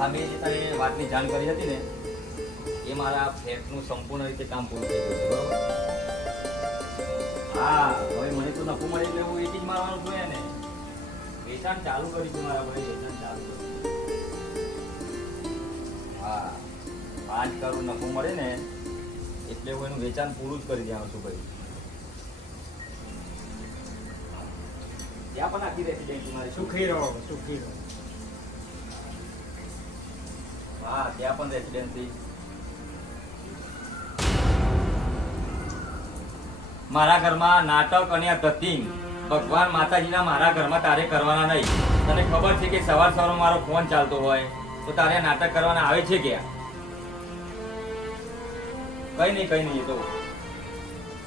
હા, મેં જે તને વાતની જાણ કરી હતી ને એ મારા ફ્લેટનું સંપૂર્ણ રીતે કામ પૂરું થઈ ગયું છે, બરોબર? હા, હવે મને તો નફો મળે એટલે હું એ જ મારવાનું જોઈએ ને. વેચાણ ચાલુ કરી છે મારા ભાઈ, વેચાણ ચાલુ કર્યું. હા, 5 કરોડ નફો મળે ને એટલે હું એનું વેચાણ પૂરું જ કરી દેવાનું છું ભાઈ. ત્યાં પણ આખી રેસિડેન્સી મારી સુખી રહો, સુખી રહો. હા, ત્યાં પણ રેસિડેન્સી. મારા ઘરમાં નાટક અને કથિંગ ભગવાન માતાજીના મારા ઘરમાં તારે કરવાના નહીં. તને ખબર છે કે સવાર સવારમાં મારો ફોન ચાલતો હોય તો તારે નાટક કરવાના આવે છે ક્યાં? કઈ નહીં એ તો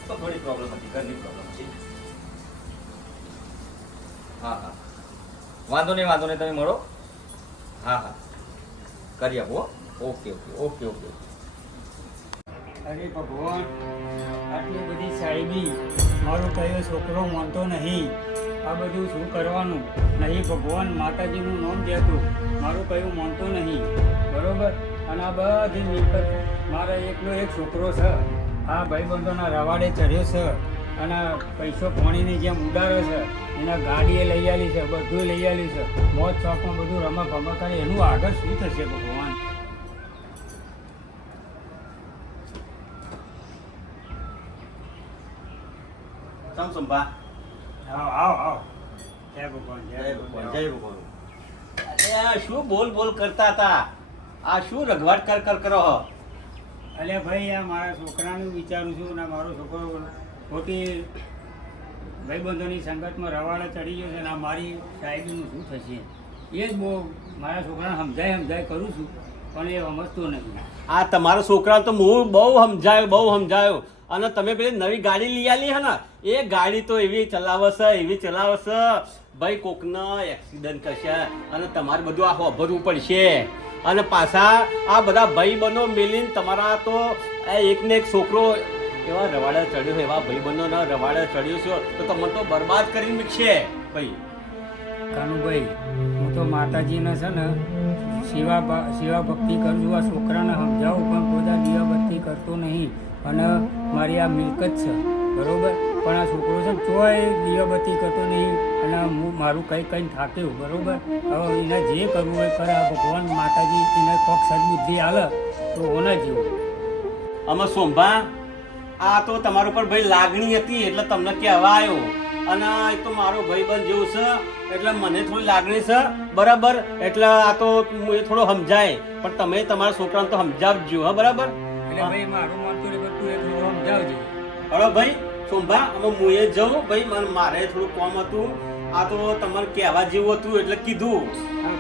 થોડી પ્રોબ્લેમ હતી, ઘરની પ્રોબ્લેમ હતી. હા, વાંધો નહીં તમે મળો. હા, કરી આપો. ઓકે. અરે ભગવાન, આટલી બધી સાહેબી, મારો કયો છોકરો માનતો નહીં. આ બધું શું કરવાનું? નહીં ભગવાન, માતાજીનું નામ દેતું, મારું કયું માનતો નહીં, બરોબર? અને આ બધી મિલકત મારા એકનો એક છોકરો છે, આ ભાઈબંધોના રવાડે ચડ્યો છે અને પૈસો પાણીની જેમ ઉડાડે છે. એના ગાડીએ લઈ આલી છે, બધું લઈ આલી છે, મોજ શોખમાં બધું રમા ભમા કરે. એનું આગળ શું થશે ભગવાન? સંભા. આવ. જય ભગવાન, જય ભગવાન. અરે શું બોલ કરતા હતા? આ શું રઘવાટ કર કરો હો? અલે ભાઈ, આ મારા છોકરાનું વિચારું છું ને મારો છોકરો ખોટી ભાઈબંધોની સંગતમાં રવાડે ચડી ગયો છે ને મારી સાહેબીનું શું થશે એ જ બહુ મારા છોકરાને સમજાય કરું છું, પણ એ સમજતો નથી. આ તમારો છોકરા તો હું બહુ સમજાયો અને તમે પેલી નવી ગાડી લઈ આલી હે ને, એ ગાડી તો એવી ચલાવે છે ભાઈ, કોકના એક્સિડન્ટ થશે અને તમારે બધું આ હોભરવું પડશે. અને પાછા આ બધા ભાઈબંધો મિલીને તમારા તો એકને એક છોકરો એવા રવાડા ચડ્યો, એવા ભાઈબંધોના રવાડા ચડ્યો છો તો તમને તો બરબાદ કરી મૂકશે ભાઈ. કાનુભાઈ, હું તો માતાજીને છે ને સેવા ભક્તિ કરું છું. આ છોકરાને સમજાવું પણ કોઈ દીવા ભક્તિ કરતો નહીં. અને મારી આ મિલકત છે, બરોબર? પણ આ છોકરો છે ને તોય દીવાબત્તી કરતો નહીં અને હું મારું કંઈ થાક્યું, બરોબર? હવે એને જે કરવું હોય કરે. ભગવાન માતાજી એને કોક સદબુદ્ધિ આલે તો ઓના જેવું. આમાં સોંભા, આ તો તમારા ઉપર ભાઈ લાગણી હતી એટલે તમને કહેવા આવ્યો. અને એ તો મારો ભાઈબંધ જેવું છે એટલે મને થોડી લાગણી છે, બરાબર? એટલે આ તો એ થોડો સમજાય, પણ તમે તમારા છોકરાને તો સમજાવજો, હા, બરાબર? એટલે ભાઈ મારું માનતું રે બધું એ થોડું સમજાવજો. હલો ભાઈ સોંભા, અમે હું એ જઉં ભાઈ, મારે થોડું કામ હતું. આ તો તમારે કહેવા જેવું હતું એટલે કીધું,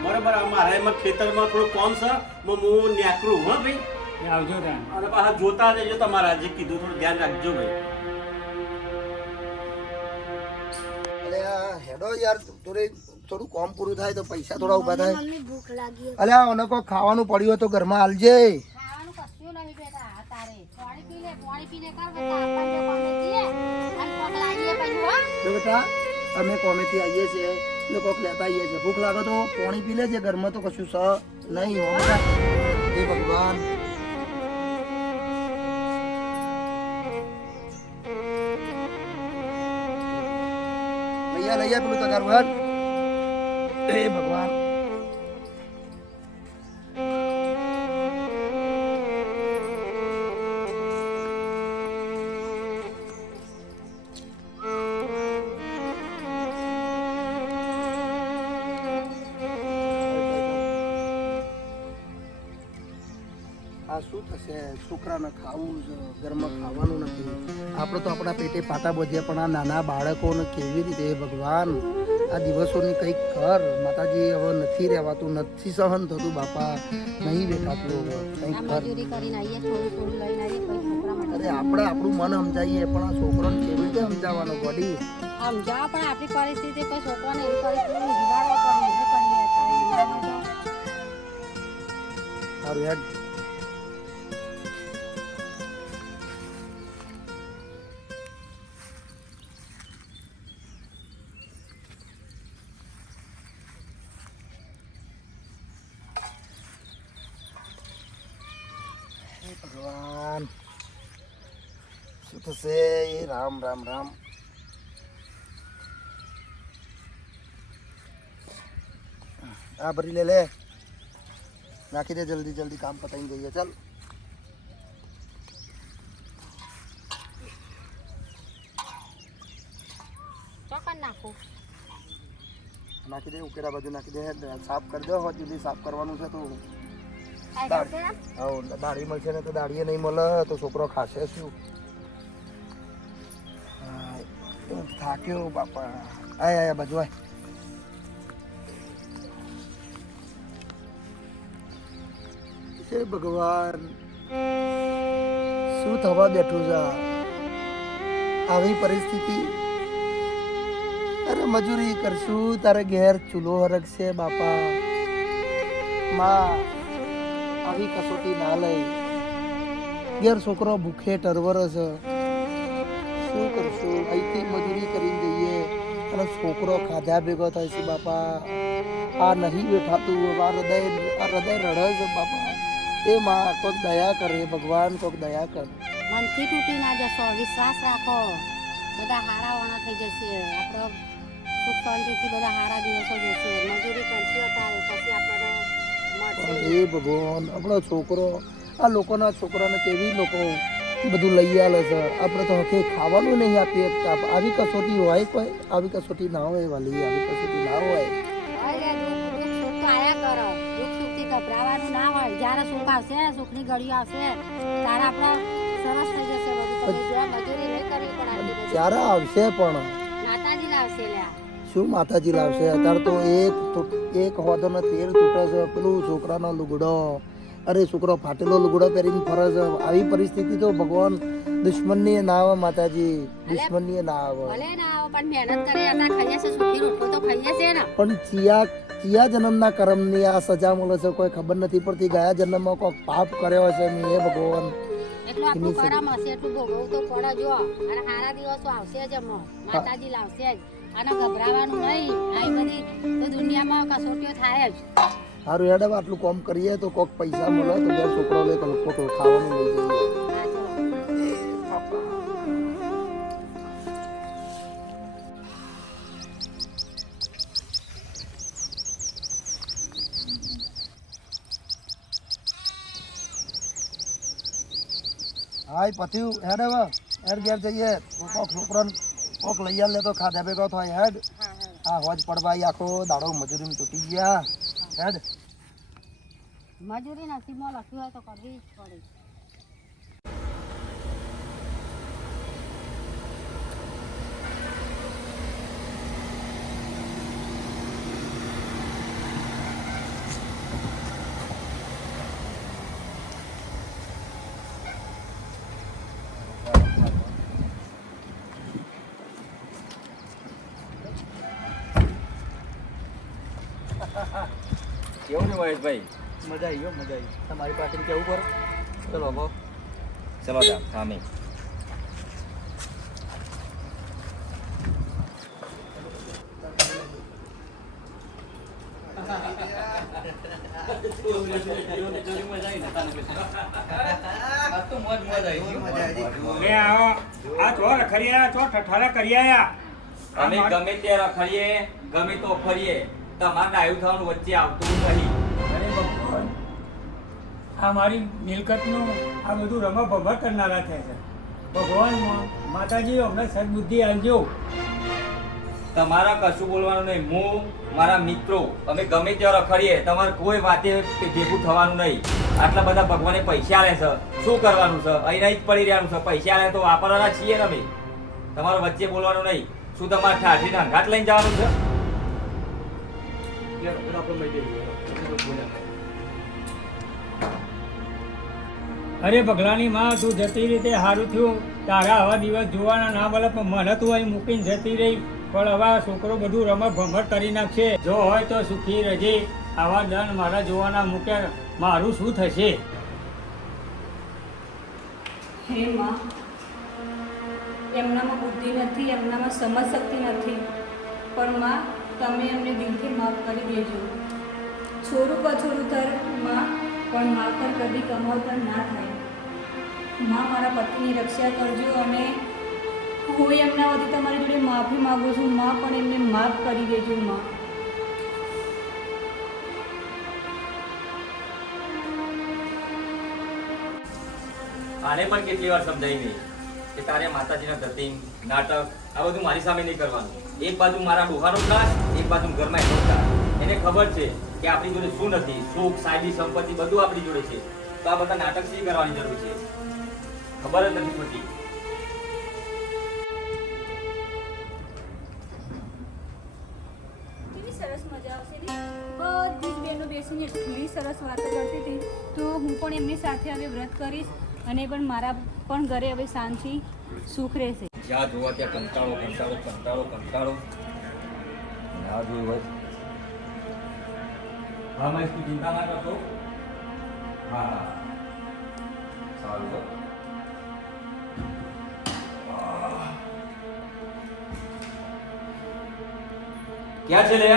બરાબર? મારે એમાં ખેતરમાં થોડું કામ છે, હું નેકરું, હા ભાઈ? આવજો ત્યાં. અને પાછા જોતા રહેજો, તમારા જે કીધું થોડું ધ્યાન રાખજો ભાઈ. હેડો યાર, થોડું કામ પૂરું થાય તો પૈસા થોડા ઉભા થાય. ભૂખ લાગી. અલ્યા ઓને કોઈ ખાવાનું પડ્યું હોય તો ઘરમાં હાલજે. ખાવાનું કશું નહીં બેટા, તારે પાણી પી લે કર બેટા, આપણને કોમે દીએ અને ભૂખ લાગી પછી હો. જો બેટા, અમે કોમેથી આવીએ છીએ એટલે કોક લેતા આવીએ છીએ. ભૂખ લાગે તો પાણી પી લેજે, ઘરમાં તો કશું સ નહીં હો બેટા. હે ભગવાન. લઈ પેલું તગાર વડ. હે ભગવાન. આ શું થશે? છોકરાને ખાવું છે, ઘરમાં ખાવાનું નથી. આપણે તો આપણા પેટે પાટા બોધ્યા, પણ આ નાના બાળકોને કેવી રીતે? ભગવાન, આ દિવસોની કંઈક કર માતાજી. હવે નથી રહેવાતું, નથી સહન થતું બાપા, નહીં બેઠાતું. કંઈક કર. અરે આપણે આપણું મન સમજાવીએ પણ આ છોકરાને કેવી રીતે સમજાવવાનો ગોડી? સમજાવો પણ આપણી પરિસ્થિતિ પછી છોકરાને એવી પરિસ્થિતિ જીવાડવા પડે. શું કરીએ અત્યારે? સારું યાર. ભગવાન શું થશે? રામ રામ રામ. આ ભરી લે નાખી દે જલ્દી જલ્દી, કામ પતાવી જઈએ. ચાલ ચોકન નાખું. નાખી દે, ઉકેરા બાજુ નાખી દે. સાફ કરી દો, હોજ સુધી સાફ કરવાનું છે. તો દાઢી મળશે ને તો દાઢીએ નહીં મળે તો છોકરો ખાશે શું? થાક્યો બાપા. આયા બાજુ આય. હે ભગવાન, શું થવા બેઠું છે? આવી પરિસ્થિતિ. અરે મજૂરી કરશું તારે ઘેર ચૂલો હરગશે બાપા. માં આવી કસોટી ના લઈ. ઘેર છોકરો ભૂખે ટરવર છે. શું કરશું? અહીંથી મજૂરી કરીને જઈએ અને છોકરો ખાધા ભેગો થાય છે બાપા. આ નહીં બેઠાતું. આ હૃદય રડે છે બાપા. એ માં કોઈક દયા કરે ભગવાન, કોઈક દયા કર. મનથી તૂટી ના જશો, વિશ્વાસ રાખો. બધા હારા વાણા થઈ જશે. આપણો સુખ શાંતિથી બધા હારા દિવસો જશે. મજૂરી કરશું તારે પછી આપણને મળશે. એ ભગવાન, આપણો છોકરો, આ લોકોના છોકરાને કેવી લોકો બધું લઈ આલે છે. આપણે તો હકે ખાવાનું નહીં આપીએ. આવી કસોટી હોય કોઈ? આવી કસોટી ના હોય વાલી, આવી કસોટી ના હોય. દુઃખ સુખ તો આયા કરો. દુઃખ સુખથી ગભરાવાનું ના હોય. જ્યારે સુખ આવશે, સુખની ઘડીઓ આવશે ત્યારે આપણે સરસ થઈ જશે બધું. તમે જો મજૂરી નહીં કરવી પડે આટલી બધી. ત્યારે આવશે પણ માતાજી લાવશે લ્યા. શું માતાજી લાવશે? અત્યારે તો એક હોદોનો તેલ તૂટે છે. પેલું છોકરાનો લુગડો, અરે છોકરો ફાટેલો લુગડો પહેરીને ફરે છે. આવી પરિસ્થિતિ તો ભગવાન દુશ્મનની ના આવે માતાજી, દુશ્મનની ના આવે. ભલે ના આવો પણ મહેનત કરી હતા ખાઈએ છે. સુખી રોટલો તો ખાઈએ છે ને. પણ ચિયા જન્મના કર્મની આ સજા મળે છે કોઈ ખબર નથી પડતી. ગયા જન્મમાં કોઈ પાપ કર્યો હશે ને એ ભગવાન. એટલું આપણું કરમ હશે એટલું ભોગવવું તો પડે. જો અને સારા દિવસો આવશે જ એમાં. માતાજી લાવશે જ. અને ગભરાવાનું નહીં. આવી બધી તો દુનિયામાં કસોટીઓ થાય જ. સારું હેડ, હવે આટલું કામ કરીએ તો કોઈક પૈસા મળે તો ઘર છોકરો લે તો ખાવાનું લઈ જઈએ. હાય પત્યું હેડ. હવે હેડ ઘેર જઈએ. કોક છોકરાને કોક લઈ આલે તો ખાધા ભેગો થાય. હેડ. હા હોજ પડવા આખો દાડો મજૂરી તૂટી ગયા. હેડ. મજૂરી નસીબમાં લખ્યું હોય તો કરવી જ પડે. કેવું છે મહેશભાઈ? મજા આવી ગયો, મજા આવી. તમારી પાસેથી કેવું કરો? ચલો હવે ચલો જા સામે. લે આવો. આ ચો રખડિયા, ચો ઠઠારા કરી આયા. અમે ગમે તે રખડીએ, ગમે તો ફરીએ, તમારે ડાયું થવાનું વચ્ચે આવતું નહીં. અરે ભગવાન, આ મારી મિલકતનું આ બધું રમા ભમર કરનારા થાય છે. ભગવાન માતાજી અમને સદબુદ્ધિ આપજો. તમારા કશું બોલવાનું નહીં. હું મારા મિત્રો અમે ગમે ત્યાં રખડીએ, તમારે કોઈ વાતે ભેગું થવાનું નહીં. આટલા બધા ભગવાને પૈસા આલે છે, શું કરવાનું છે? અહીં જ પડી રહેવાનું છે. પૈસા આલે તો વાપરવાના છીએ ને અમે. તમારે વચ્ચે બોલવાનું નહીં. શું તમારે ઠાઠીને અંગાત લઈને જવાનું છે? અરે પગલાની માં, તું જતી રીતે સારું થયું. તારા આવા દિવસ જોવાના ના મળે પણ મને તું અહીં મૂકીને જતી રહી. પણ હવે આ છોકરો બધું રમત ભમર કરી નાખશે. જો હોય તો સુખી રહેજે. આવા દંડ મારા જોવાના મૂક્યા, મારું શું થશે? હે માં, એમનામાં બુદ્ધિ નથી, એમનામાં સમજ શક્તિ નથી. પણ માં, તમે એમને દિલથી માફ કરી દેજો. છોરું કછોરું થર માં, પણ માફ પર કદી કમાવતર ના થાય. માં મારા પતિની રક્ષા કરજો અને હું એમના વતી તમારી જોડે માફી માગું છું માં, પણ એમને માફ કરી દેજો માં. આને પણ કેટલી વાર સમજાવી મેં કે તારે માતાજીના ધતિંગ નાટક આ બધું મારી સામે નહીં કરવાનું. એક બાજુ મારા ડોહાનો ત્રાસ, એક બાજુ ઘરમાં એનો ત્રાસ. એને ખબર છે કે આપણી જોડે શું નથી, સુખ સાયદી સંપત્તિ બધું આપણી જોડે છે, તો આ બધા નાટક શી કરવાની જરૂર છે? ખબર જ નથી પડતી. કેવી સરસ મજા આવશે ને, બધી જ બહેનો બેસીને એટલી સરસ વાતો કરતી હતી. તો હું પણ એમની સાથે હવે વ્રત કરીશ અને પણ મારા પણ ઘરે હવે શાંતિ સુખ રહેશે. જ્યાં જોવા ત્યાં કંટાળો કંટાળો કંટાળો કંટાળો. ના જોયું હોય હા મહેશ, તું ચિંતા ના કરતો. હા હા સારું હો. ક્યાં છે લે?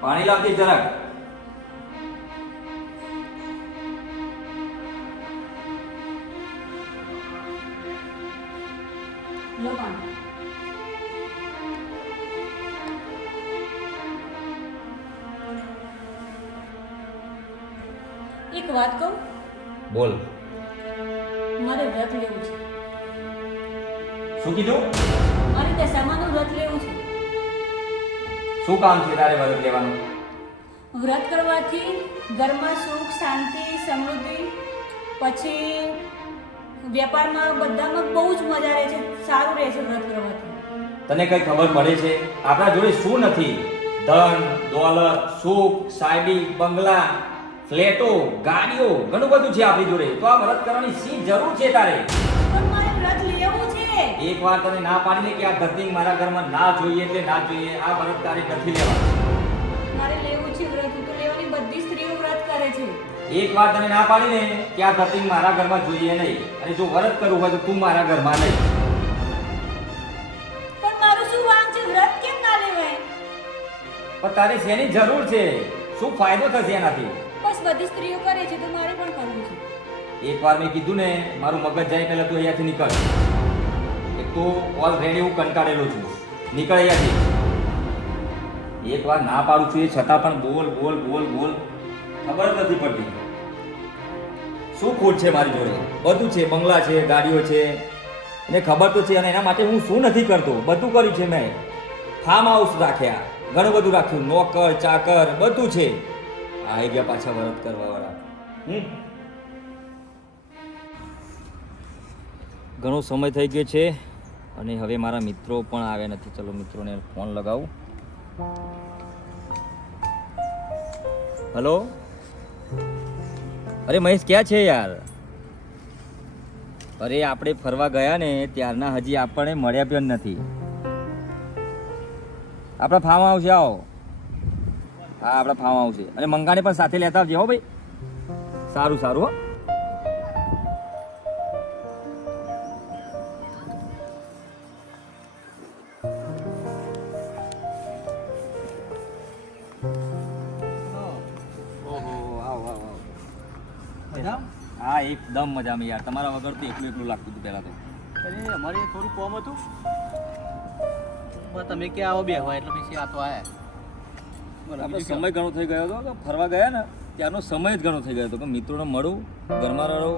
પાણી લાવતી જરાક. લો પાણી. એક વાત કહું, બોલ. મારે વ્રત લેવું છે. શું કીધું? મારે દશામાનું વ્રત લેવું છે. શું કામ છે તારે વ્રત લેવાનું? વ્રત કરવાથી ઘરમાં સુખ શાંતિ સમૃદ્ધિ, પછી વેપારમાં બધામાં બહુ જ મજા રહે છે, સારું રહે છે વ્રત કરવાથી. તને કઈ ખબર પડે છે આપણા જોડે શું નથી? ધન દોલત સુખ સાયબી બંગલા ફ્લેટો ગાડીઓ ઘણું બધું છે આપણી જોડે, તો આ વ્રત કરવાની શી જરૂર છે તારે? પણ મારે વ્રત લેવું છે. એક વાર તને ના પાડીને કે આ ધતિંગ મારા ઘરમાં ના જોઈએ એટલે ના જોઈએ, આ વ્રત તારે નથી લેવાનું. મારે લેવું છે વ્રત. હું તો લેવાની, બધી સ્ત્રીઓ વ્રત કરે છે. એક વાર તને ના પાડીને કે આ ધતિંગ મારા ઘરમાં જોઈએ નહીં, અને જો વ્રત કરવું હોય તો તું મારા ઘરમાં નહીં. પણ મારું શું વાંક છે? વ્રત કેમ ના લેવાય? પણ તારે શેની જરૂર છે? શું ફાયદો થશે એનાથી? બસ બધી સ્ત્રીઓ કરે છે તો મારે પણ કરવું છે. એક વાર મેં કીધું ને, મારું મગજ જાય પહેલા તું અહીંયાથી નીકળ. એક તો ઓલરેડી હું કંટાળેલો છું, નીકળ અહીંયાથી. એક વાર ના પાડું છું એ છતાં પણ બોલ બોલ બોલ બોલ, ખબર જ નથી પડતી. શું ખોટ છે મારી જોડે? બધું છે, બંગલા છે ગાડીઓ છે, એને ખબર તો છે, અને એના માટે હું શું નથી કરતો? બધું કર્યું છે મેં. ફાર્મ હાઉસ રાખ્યા, ઘણું બધું રાખ્યું, નોકર ચાકર બધું છે. આવી ગયા પાછા વ્રત કરવા વાળા. ઘણો સમય થઈ ગયો છે અને હવે મારા મિત્રો પણ આવ્યા નથી. ચલો મિત્રોને ફોન લગાવું. હલો, અરે મહેશ ક્યાં છે યાર? અરે આપણે ફરવા ગયા ને ત્યારના હજી આપણને મળ્યા પણ નથી. આપણા ફાર્મ હાઉસ આવો. હા આપણા ફાર્મ હાઉસ છે, અને મંગાને પણ સાથે લેતા આવજે હો ભાઈ. સારું સારું હો. હા એકદમ મજામાં યાર. તમારા વગર તો એકલું એકલું લાગતું હતું પહેલા તો. અરે અમારે થોડું કોમ હતું, પણ તમે ક્યાં આવો બેહવા એટલે પછી આ તો આયા. આપણે સમય ઘણો થઈ ગયો હતો, ફરવા ગયા ને ત્યારનો સમય જ ઘણો થઈ ગયો હતો કે મિત્રોને મળું, ઘરમાં રહો,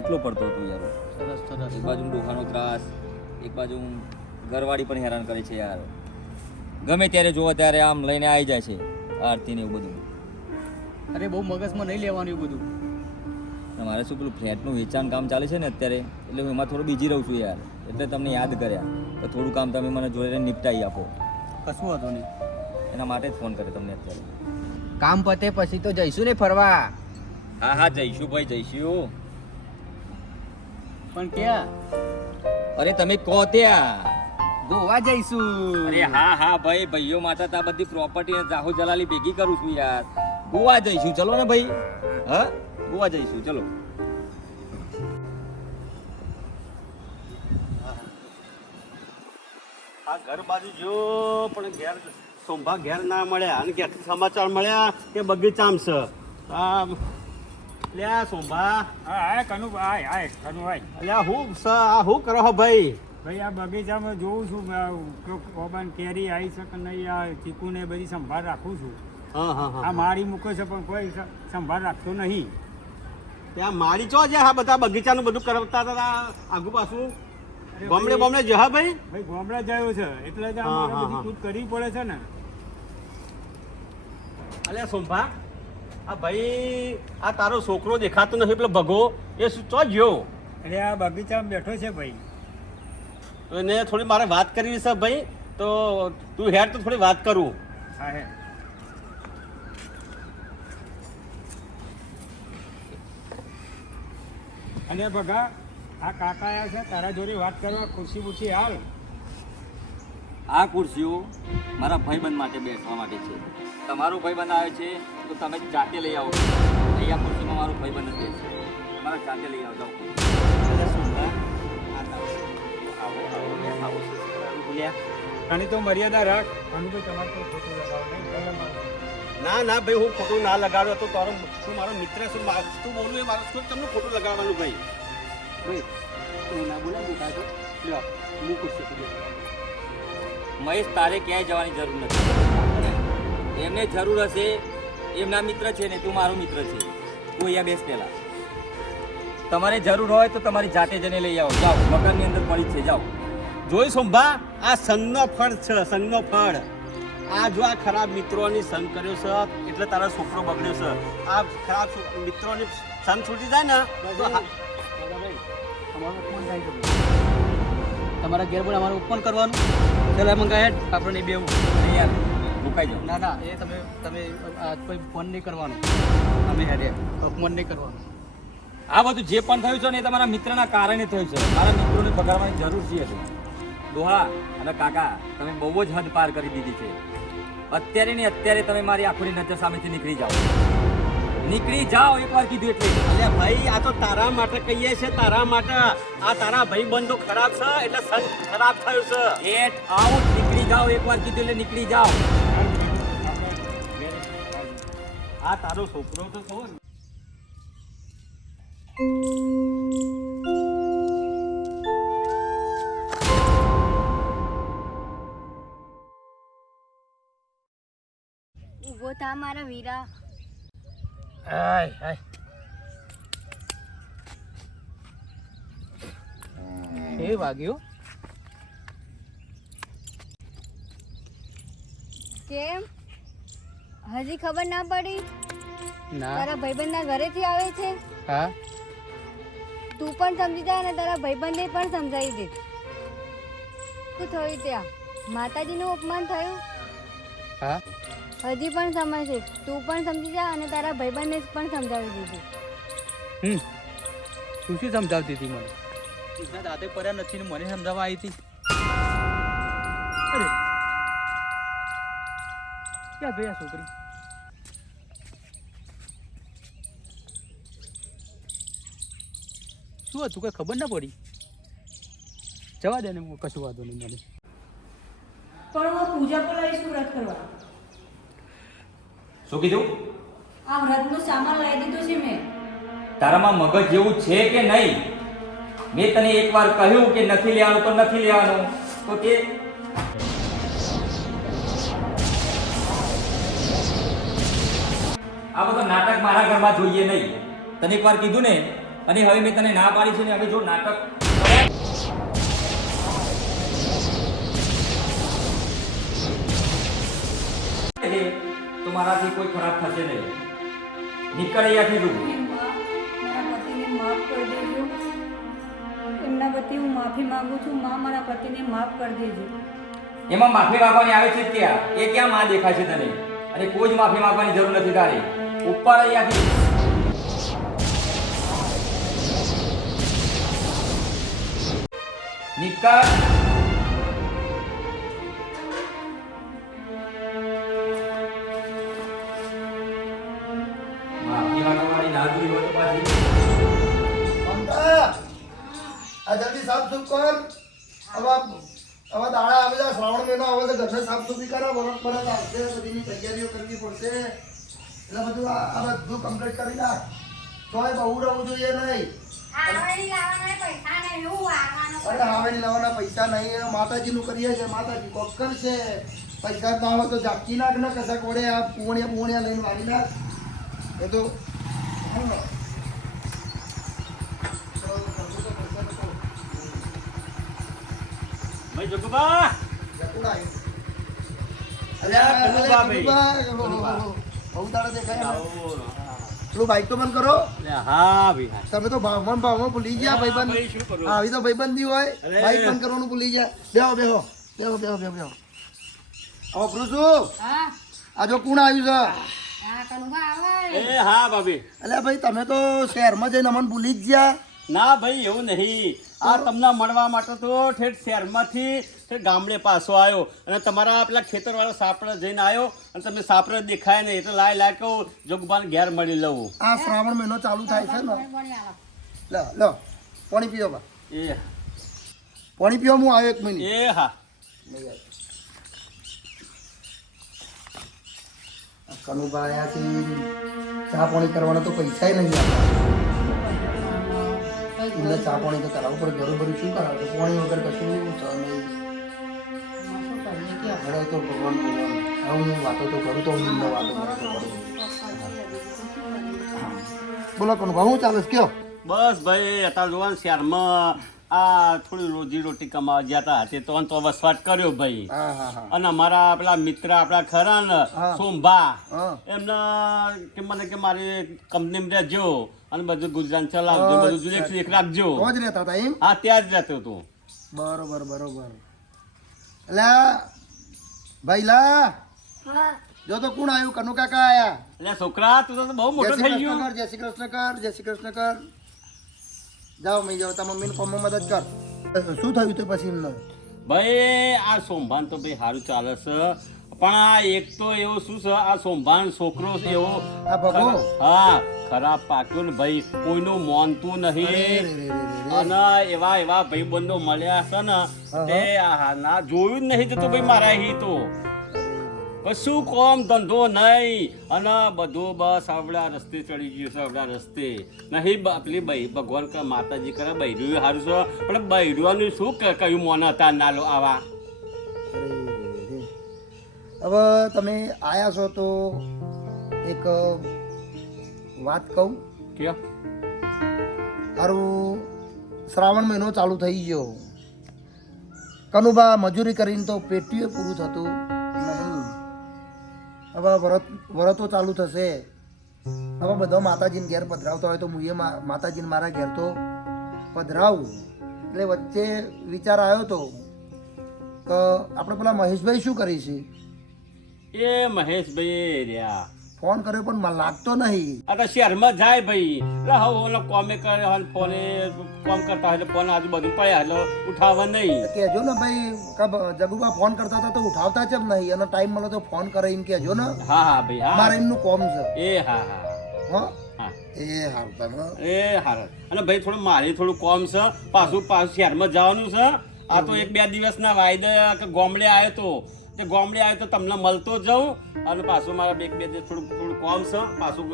એકલો પડતો હતો યાર. સરસ સરસ. એક બાજુ ડોહાનો ત્રાસ, એક બાજુ ઘરવાળી પણ હેરાન કરે છે યાર. ગમે ત્યારે જોવો ત્યારે આમ લઈને આવી જાય છે આરતી ને એવું બધું. અરે બહુ મગજમાં નહીં લેવાનું એવું બધું. મારે શું પેલું ફ્લેટનું વેચાણ કામ ચાલે છે ને અત્યારે, એટલે હું એમાં થોડું બીજી રહું છું યાર. એટલે તમને યાદ કર્યા તો થોડું કામ તમે મને જોડે નિપટાઈ આપો. કશું વાંધો નહીં. એના માટે જ ફોન કર્યો તમને અત્યારે. કામ પતે પછી તો જઈશું ને ફરવા. હા હા જઈશું ભાઈ જઈશું. પણ ક્યાં? અરે તમે કહો ત્યાં. ગોવા જઈશું. અરે હા હા ભાઈ, ભાઈઓ માટે તો આ બધી પ્રોપર્ટી ને જાહો જલાલી ભેગી કરું છું યાર. ગોવા જઈશું ચલો ને ભાઈ. હા ગોવા જઈશું ચલો. આ ઘર બાજુ જો પણ ઘેર સોંભા ઘેર ના મળ્યા, અને ઘેરથી સમાચાર મળ્યા કે બગીચામાં છે. આ લ્યા સોંભા હા કનુભાઈ અલ્યા હું આ હું કરો હો ભાઈ? ભાઈ આ બગીચામાં જોઉં છું કોબાન કેરી આવી છે કે નહીં, આ ચીકુ ને બધી સંભાળ રાખું છું. હા હા આ હા મારી મૂકે છે પણ કોઈ સંભાળ રાખતો નહીં. ત્યાં મારી ચો છે આ બધા બગીચાનું બધું કરતા હતા આગુ પાછું અરે ગમડે ભાઈ, બમડે જહા ભાઈ? ભાઈ ગામડા જાય છે એટલે જ આ હા, મારે હા, બધી હા. ખુદ કરવી પડે છે ને. અલ્યા સોંભા આ ભાઈ આ તારો છોકરો દેખાતો નથી પેલો ભગો એ શું ચો ગયો? એટલે આ બગીચામાં બેઠો છે ભાઈ. તો એને થોડી મારે વાત કરવી છે ભાઈ, તો તું હેડ તો થોડી વાત કરું. હા હે અને બગા આ કાકા આવ્યા છે તારા જોડે વાત કરવા, ખુરશી બુરશી હાલ. આ ખુરશીઓ મારા ભાઈબંધ માટે બેસવા માટે છે. તમારો ભાઈબંધ આવે છે તો તમે જાતે લઈ આવો. અહીંયા ખુરશીમાં મારો ભાઈબંધ જ બેસે. તમારે જાતે લઈ આવજો. અલ્યા સોંભા આ તારો આવો આવો બે આવો બોલ્યા આની તો મર્યાદા રાખ. આનું તો તમારે કોઈ ખોટું લગાવ નહીં. ભલે મારું. ના ના ભાઈ હું ખોટું ના લગાડ્યો તો તારો તું મારો મિત્ર છું તું બોલું એ મારું શું તમને ખોટું લગાડવાનું ભાઈ? ભાઈ તું ના બોલે હું કાઢો લ્યો હું ખુરશી કરી. મહેશ, તારે ક્યાંય જવાની જરૂર નથી. એમને જરૂર હશે, એમના મિત્ર છે ને તું મારો મિત્ર છે. તું અહીંયા બેસ પહેલા. તમારે જરૂર હોય તો તમારી જાતે જઈને લઈ આવો. જાઓ, મકાનની અંદર પડી જ છે, જાઓ. જોઈ સોંભા આ સંગનો ફળ છે, સંગનો ફળ. આ જો આ ખરાબ મિત્રોની સંગ કર્યો છે એટલે તારો છોકરો બગડ્યો છે. આ ખરાબ મિત્રોની સંગ છૂટી જાય ને તો તમારા ઘેર પણ અમારું ઓપન કરવાનું. ચાલો મંગાય આપણે નહીં બેવું. નહીં યાર, મુકાઈ જાઓ. ના ના એ તમે કોઈ ફોન નહીં કરવાનો. અમે હેડે અપમાન નહીં કરવાનું. આ બધું જે પણ થયું છે ને એ તમારા મિત્રના કારણે થયું છે. મારા મિત્રોને પકડવાની જરૂર છે. દોહા અને કાકા, તમે બહુ જ હદ પાર કરી દીધી છે. અત્યારે ને અત્યારે તમે મારી આખોની નજર સામેથી નીકળી જાઓ. નીકળી જાઓ, એકવાર કીધું એટલે. અલ્યા ભાઈ આ તો તારા માટે કહીએ છે, તારા માટે. આ તારા ભાઈબંધો ખરાબ છે એટલે સંગ ખરાબ થયું છે. ગેટ આઉટ, નીકળી જાઓ. એકવાર કીધું એટલે નીકળી જાઓ. આ તારો છોકરો તો છો ને. ઉભો થા મારા વીરા. એ વાગ્યો. કેમ હજી ખબર ના પડી? ના તારા ભાઈબંધના ઘરેથી આવે છે. હા તું પણ સમજી જા અને તારા ભાઈબંધે પણ સમજાવી દે. શું થયું ત્યાં? માતાજીનું અપમાન થયું. હા હજી પણ સમય છે. તું પણ સમજી જા અને તારા ભાઈબંધને પણ સમજાવી દીધું. તું શું સમજાવતી હતી મને? એના દાદે પડ્યા નથી ને મને સમજાવવા આવી હતી. અરે ક્યાં ગયા છોકરી? શું હતું કઈ ખબર ના પડી. જવા દે ને કશું વાંધો નહીં મને. પણ હું પૂજા બોલાવીશ વ્રત કરવા. શું કીધું? આ વ્રતનો સામાન લાવી દીધો છે મેં. તારામાં મગજ જેવું છે કે નહીં? મેં તને એકવાર કહ્યું કે નથી લેવાનું તો નથી લેવાનું. તો કે આ બધો નાટક મારા ઘરમાં જોઈએ નહીં. તને એકવાર કીધું ને, અને હવે મેં તને ના પાડી છે ને, હવે જો નાટક તો મારાથી કોઈ ખરાબ થશે નહીં. નીકળ અહીંયાથી તું. મારા પતિને માફ કરી દેજો. એમના પતિ હું માફી માંગુ છું. માં મારા પતિને માફ કરી દેજો. એમાં માફી માંગવાની આવે છે ક્યાં? એ ક્યાં માં દેખાય છે તને? અને કોઈ જ માફી માંગવાની જરૂર નથી તારે. ઉપર અહીંયાથી નીકળ. માફી માંગવાની ના જોઈ હોય તો પાછી આ જલ્દી સાફ સુફ કર. હવે દાડા આવે છે, શ્રાવણ મહિનો આવે છે, ઘરને સાફ સુફી કરો. વરસ પરત આવશે, બધીની તૈયારીઓ કરવી પડશે. એટલે બધું આ બધું કમ્પ્લીટ કરી નાખ. તોય બહુ રહેવું જોઈએ નહીં. આવડી લાવવાના પૈસા ને એવું આવવાનું અરે હાવેલી લાવવાના પૈસા નહીં, માતાજીનું કરીએ છે, માતાજી કોક કરશે. પૈસા ના હોય તો જાપકી નાખ ને કશાક વડે આ પૂણિયા લઈને વાળી નાખ. એ તો હા. ભાઈ જગુબા જકુડ આવ્યું. અલ્યા, કનુભા ભાઈ. કનુભા. બહુ દાડા દેખાય ને. પેલું બાઈક તો બંધ કરો. હા ભાઈ હા. તમે તો ભાવમાં ભૂલી ગયા ભાઈ, ભાઈબંધ. શું કરું? આવી તો ભાઈબંધી હોય, અરે. બાઈક બંધ કરવાનું ભૂલી ગયા. બેહો. હવે છું. હા આ જો કોણ આવ્યું છે? હા કનુભા આવે એ હા ભાભી. અલ્યા ભાઈ તમે તો શહેરમાં જઈને અમને ભૂલી જ ગયા. ના ભાઈ એવું નહીં, આ તમને મળવા માટે તો ઠેઠ શહેરમાંથી ઠેઠ ગામડે પાછો આવ્યો અને તમારા પેલા ખેતરવાળા સાપડા જઈને આવ્યો અને તમે સાપડા દેખાય નહીં એટલે લાય કહું જોગબાન ઘેર મળી લઉં. આ શ્રાવણ મહિનો ચાલુ થાય છે ને. લો પાણી પીવો બા. એ પાણી પીવો. હું આવ્યો 1 મિનિટ. એ હા. કનુભા આયા છે, ચા પાણી કરવાના તો પૈસા નહીં આપતા. એમને ચા પાણી તો કરાવવું પડે. બરોબર શું કરાવે? પાણી વગર કશું નહીં. હવે તો ભગવાન હવે હું વાતો તો કરું તો હું વાતો કરું તો કરું. બોલો કનુભા, હું ચાલે છે કયો? બસ ભાઈ અત્યારે જોવાનું શહેરમાં આ થોડી રોજી રોટી કમાવા ગયા હતા તે તો વસવાટ કર્યો ભાઈ. હા. અને અમારા પેલા મિત્ર આપણા ખરા ને હા. સોમભા હા. એમના કે મને કે મારી કંપનીમાં રહેજો અને બધું ગુજરાન ચલાવજો, બધું દેખ રાખજો. તો જ રહેતા હતા એમ? હા ત્યાં જ રહેતો હતો. બરોબર. અલ્યા ભાઈ લા, જો તો કોણ આવ્યું? કનુ કાકા આયા. એટલે છોકરા તું તો બહુ મોટો થઈ ગયો. જય શ્રી કૃષ્ણ કર. જાઓ મેં જાઓ, તારા મમ્મીને કોમમાં મદદ કર. શું થયું તે પછી એમને? ભાઈ આ સોમભાન તો ભાઈ સારું ચાલે છે પણ આ એક તો એવું શું છે આ સોમભાન છોકરો છે એવો આ ભગવો? હા ખરાબ પાક્યો ને ભાઈ, કોઈનું માનતું નહીં અને એવા ભાઈબંધો મળ્યા છે ને તે ના જોયું જ નહીં જતું ભાઈ મારા હી તો કશું કોમ ધંધો નહીં અને બધું બસ આવડા રસ્તે ચડી ગયું છે. આવડા રસ્તે નહીં પેલી ભગવાન માતાજી કરે બૈરું સારું છે પણ બૈરુનું શું કયું મોન હતા નાલો આવા. હવે તમે આયા છો તો એક વાત કહું કે સારું, શ્રાવણ મહિનો ચાલુ થઈ ગયો. કનુભા મજૂરી કરીને તો પેટીએ પૂરું થતું નહીં. હવે વરતો ચાલુ થશે. હવે બધો માતાજીને ઘેર પધરાવતો હોય તો હું એ માતાજીને મારા ઘેર તો પધરાવું. એટલે વચ્ચે વિચાર આવ્યો તો કે આપણે પેલા મહેશભાઈ શું કરી છે? એ મહેશભાઈ રહ્યા ફોન કર્યો પણ મને લાગતો નહીં. આ તો શહેરમાં જાય ભાઈ એટલે હવે ઓલો કોમે કરે ફોને કોમ કરતા હોય ફોન આજુબાજુ પડ્યા એટલે ઉઠાવવા નહીં. કહેજો ને ભાઈ, જગુબા ફોન કરતા હતા તો ઉઠાવતા જ નહીં અને ટાઈમ મળે તો ફોન કરે એમ કહેજો ને. હા ભાઈ હા મારે એમનું કોમ છે. એ હા હા હા એ હારું તમે. એ હારા અને ભાઈ થોડું મારે થોડું કોમ છે પાછું શહેરમાં જવાનું છે. આ તો 1-2 દિવસના વાયદા કે ગામડે આવ્યો તો તે ગામડે આવ્યો તો તમને મળતો જાઉં અને પાછું મારા 1-2 દિવસ થોડું કોમ છે પાછું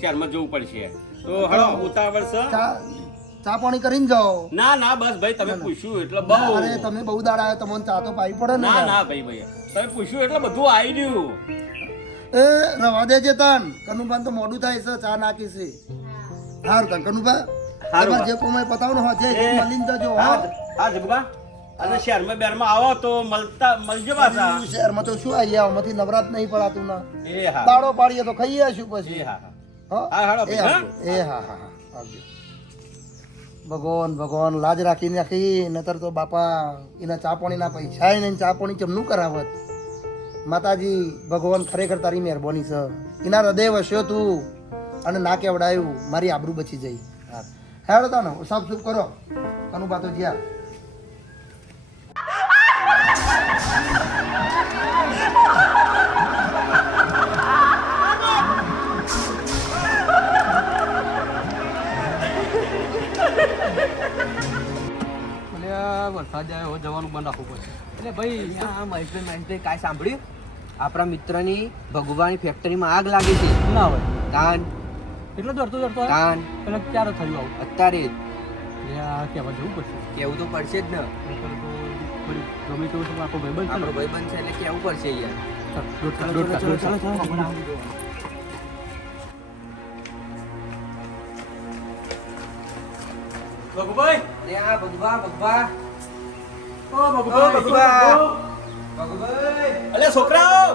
શહેરમાં જવું પડશે તો હળો ઉતાવળ છે. ચા પાણી કરીને જાઓ. ના બસ ભાઈ તમે પૂછ્યું એટલે બહુ. અરે તમે બહુ દાડા આવ્યો, તમને ચા તો પાવી પડે ને. ના ભાઈ તમે પૂછ્યું એટલે બધું આવી ગયું. એ રવા દેજે તન. કનુભાન તો મોડું થાય છે, ચા નાખી છે. હારું તન કનુભા, તમારે જે કોમે પતાવો ને હોજે મળીને જજો. હા જગબા અને શહેરમાં બેરમાં આવો તો મળજો પાછા. શહેરમાં તો શું આવી આમાંથી નવરાત નહીં પડાતું ના. એ હા દાડો પાડીએ તો ખાઈએ શું પછી. એ હા હા હાડો એ હા આવજો. ભગવાન લાજ રાખી નાખી, નતર તો બાપા એના ચા પાણીના પૈસા નહીં, ચા પાણી કેમનું કરાવત. માતાજી ભગવાન ખરેખર તારી મહેરબાની છે. એના હૃદય વસ્યો તું અને ના કેવડાયું, મારી આબરૂ બચી જઈ. હા હેડો તા ને સાફ સૂફ કરો. કનુભા તો જ્યાં વરસાદ આવ્યો જવાનું બંધ રાખવું પડશે. એટલે ભાઈ આ મહેશભાઈ કાંઈ સાંભળ્યું? આપણા મિત્રની ભગવાની ફેક્ટરીમાં આગ લાગી છે. ના હોય તાન એટલો દોડતો દોડતો કાન પેલા ક્યારે થયું આવું અત્યારે જ એટલે આ કહેવા જવું પડશે કેવું તો પડશે જ ને. નહીંતર તો પેલું ગમે તેવું છે પણ આપણો ભાઈબંધ છે ને. આપણો ભાઈબંધ છે એટલે કેવું પડશે યાર. ચાલ, દોડ કર, ચલો, દોડ કર, ચલો, દોડ ચલો, કર. ચલો, ચલો. મને આવડી દો. ભગુભાઈ લે આ ભગવા ભગવા ઓ ભગુભાઈ ભગવાઈ. અલે છોકરાઓ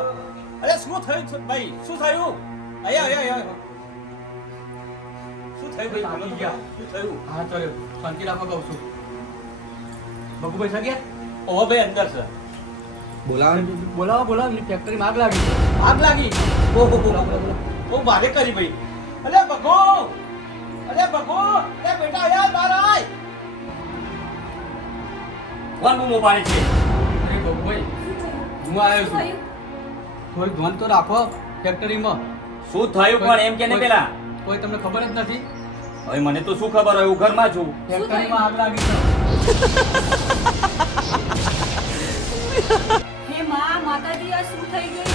અલે શું થયું છે ભાઈ શું થયું આયા શું થયું ભાઈ બોલો તો ગયા શું થયું હા ચાલ્યો શાંતિ રાખો કહું છું ભગુભાઈ સગ્યા ઓહો ભાઈ અંદર છે બોલાવો બોલાવો એની ફેક્ટરીમાં આગ લાગી આગ લાગી ઓહો બહુ ભારે કરી ભાઈ અલે ભગો અલે બેટા આયા બહાર આય કોણ બૂમો પાડે છે? અરે બાબુભાઈ હું આવ્યો છું થોડી ધ્યાન તો રાખો ફેક્ટરીમાં શું થયું પણ એમ કે ને પેલા કોઈ તમને ખબર જ નથી હવે મને તો શું ખબર હોય હું ઘરમાં છું. ફેક્ટરીમાં આગ લાગી છે હે માં માતાજી આ શું થઈ ગયું?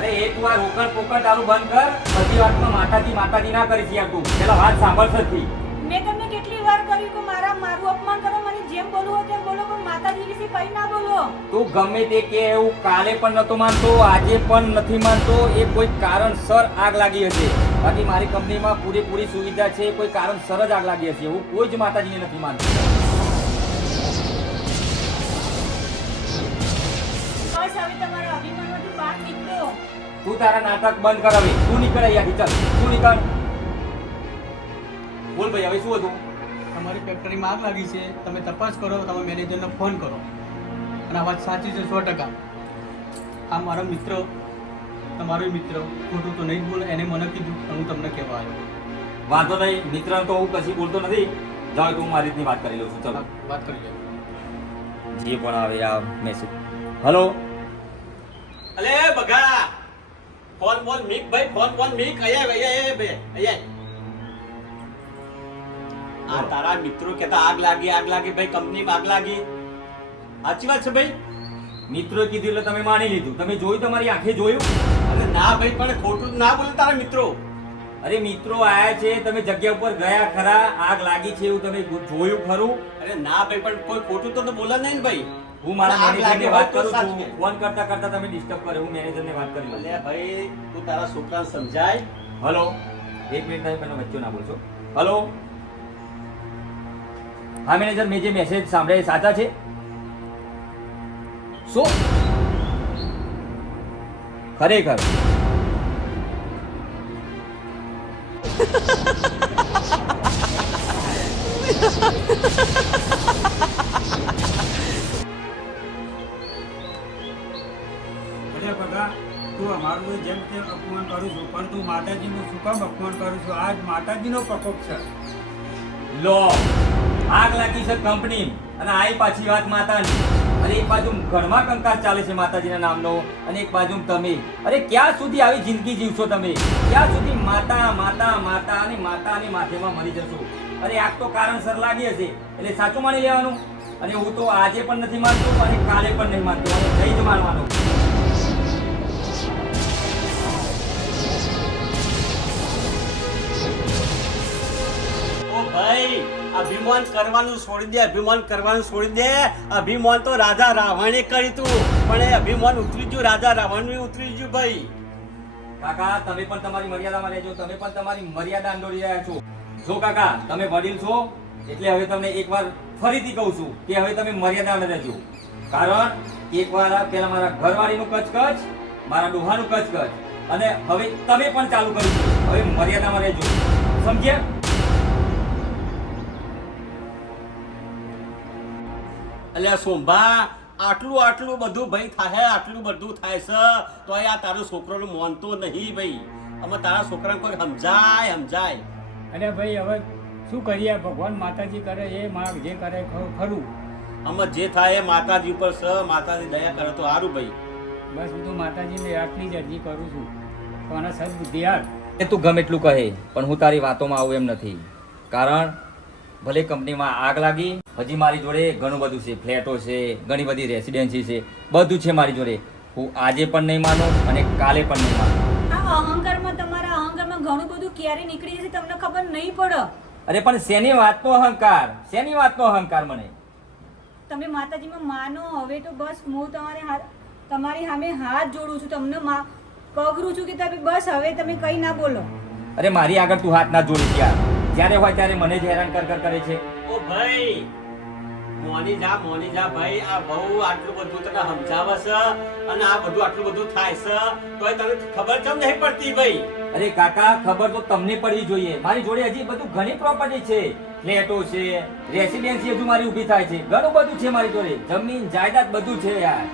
અરે એક વાર રોકડ પોકડ તારું બંધ કર. બધી વાતમાં માતાજી ના કરી યાર તું. પેલા વાત સાંભળ સરખી. મેં તમને કેટલી વાર કર્યું કે મારું અપમાન કરો, મને જેમ બોલવું હોય તેમ બોલો, પણ માતાજી વિશે કઈ ના બોલો. તું ગમે તે કે એવું કાલે પણ નતો માનતો, આજે પણ નથી માનતો. એ કોઈ કારણસર આગ લાગી હશે. બાકી મારી કંપનીમાં પૂરેપૂરી સુવિધા છે. કોઈ કારણસર જ આગ લાગી હશે. હું કોઈ જ માતાજીને નથી માનતો. બસ હવે તમારા અભિમાનમાંથી બહાર નીકળો. તું તારા નાટક બંધ કર હવે. તું નીકળ અહીંયાથી. ચાલ તું નીકળ. બોલ ભાઈ હવે શું હતું? તમારી ફેક્ટરીમાં આગ લાગી છે, તમે તપાસ કરો, તમે મેનેજરને ફોન કરો. અને આ વાત સાચી છે 100%. આ મારો મિત્ર, તમારો મિત્ર, ખોટું તો નહીં જ બોલે, એને મને કીધું અને હું તમને કહેવા આવ્યો. વાંધો નહીં, મિત્ર તો હું કશી બોલતો નથી. જાઓ તું મારી રીતની વાત કરી લઉં છું. ચલો વાત કરી લો. જે પણ આવે આ મેસેજ. હલો અલે બગા ફોન મીક ભાઈ ફોન મીક આયા બે આયા આ તારા મિત્રો કહેતા આગ લાગી ભાઈ કંપનીમાં આગ લાગી. સાચી વાત છે ભાઈ? મિત્રોએ કીધું એટલે તમે માની લીધું. તમે જોયું, તમારી આંખે જોયું? અરે ના ભાઈ પણ ખોટું ના બોલે તારા મિત્રો. અરે મિત્રો આયા છે, તમે જગ્યા ઉપર ગયા ખરા? આગ લાગી છે એવું તમે જોયું ખરું? અરે ના ભાઈ પણ કોઈ ખોટું તો બોલે નહીં ને ભાઈ. હું મારા આગ લાગી મેનેજરને વાત હોય તો કરું સાચું. છું. ફોન કરતા તમે ડિસ્ટર્બ કરે. હું મેનેજરને વાત કરી લઉં. અલે ભાઈ તું તારા છોકરાને સમજાય. હલો, એક મિનિટ તમે પેલો વચ્ચે ના બોલશો. હલો, હા મેનેજર, મેં જે મેસેજ સાંભળ્યા એ સાચા છે? શું ખરેખર? અરે બગા, તું અમારું જેમ તેમ અપમાન કરું છું, પણ તું માતાજીનું શું કામ અપમાન કરું છું? આજ માતાજીનો પ્રકોપ છે. લો, આગ લાગી છે કંપની અને આ પાછી વાત માતાની. અને એક બાજુ ઘરમાં કંકાસ ચાલે છે માતાજીના નામનો, અને એક બાજુ તમે. અરે ક્યાં સુધી આવી જિંદગી જીવશો તમે? ક્યાં સુધી માતા માતા માતા અને માતાની માથેમાં મરી જશો? અરે આગ તો કારણસર લાગી હશે એટલે સાચું માની લેવાનું. અને હું તો આજે પણ નથી માનતો અને કાલે પણ નહીં માનતો, અને નહીં જ માનવાનો. ઓ ભાઈ અભિમાન કરવાનું છોડી દે, અભિમાન તો રાજા રાવણે કર્યું તું, પણ એ અભિમાન ઉતરી ગયું, રાજા રાવણ ઉતરી ગયું ભાઈ. કાકા, તમે પણ તમારી મર્યાદામાં રહેજો. તમે પણ તમારી મર્યાદા અંદોરી રહ્યા છો. જો કાકા, તમે વડીલ છો એટલે હવે તમને એકવાર ફરીથી કહું છું કે હવે તમે મર્યાદામાં રહેજો. કારણ એકવાર પેલા મારા ઘરવાળીનું કચકચ, મારા ડોહાનું કચકચ, અને હવે તમે પણ ચાલુ કરી દો. હવે મર્યાદામાં રહેજો, સમજ્યા? અલ્યા સોમભા, આટલું બધું ભાઈ થાય, આટલું બધું થાય છે તો આ તારો છોકરાનું માનતો નહીં ભાઈ. અમે તારા છોકરાને કોઈ સમજાય. અરે ભાઈ, હવે શું કરીએ? ભગવાન માતાજી કરે એ જે કરે ખરું. અમે જે થાય એ માતાજી ઉપર છે, માતાજી દયા કરે તો સારું ભાઈ. બસ હું તો માતાજીને આટલી જ અરજી કરું છું. તો આના સદબુદ્ધિ યાર. એ તું ગમે એટલું કહે પણ હું તારી વાતોમાં આવું એમ નથી. કારણ ભલે કંપનીમાં આગ લાગી, હજી મારી જોડે ઘણું બધું છે. ફ્લેટો છે, ઘણી બધી રેસિડેન્સી છે, બધું છે મારી જોડે. હું આજે પણ નહીં માનું અને કાલે પણ નહીં માનું. આ અહંકારમાં, તમારા અહંકારમાં જીવનમાં ઘણું બધું ક્યારે નીકળી જશે તમને ખબર નહીં પડે. અરે પણ શેની વાતનો અહંકાર, શેની વાતનો અહંકાર મને? તમે માતાજીમાં માનો. હવે તો બસ હું તમારી સામે હાથ જોડું છું, તમને કગરું છું કે તમે બસ હવે તમે કંઈ ના બોલો. અરે મારી આગળ તું હાથ ના જોડી યાર. જ્યારે હોય ત્યારે મને જ હેરાન કરે છે. ઓ ભાઈ મોની જા ભાઈ, આ બહુ આટલું બધું તને સમજાવે છે અને આ બધું આટલું બધું થાય છે તોય તને ખબર કેમ નહીં પડતી ભાઈ? અરે કાકા, ખબર તો તમને પડવી જોઈએ. મારી જોડે હજી બધું ઘણી પ્રોપર્ટી છે, ફ્લેટો છે, રેસિડેન્સી હજુ મારી ઊભી થાય છે, ઘણું બધું છે મારી જોડે, જમીન જાયદાદ બધું છે યાર.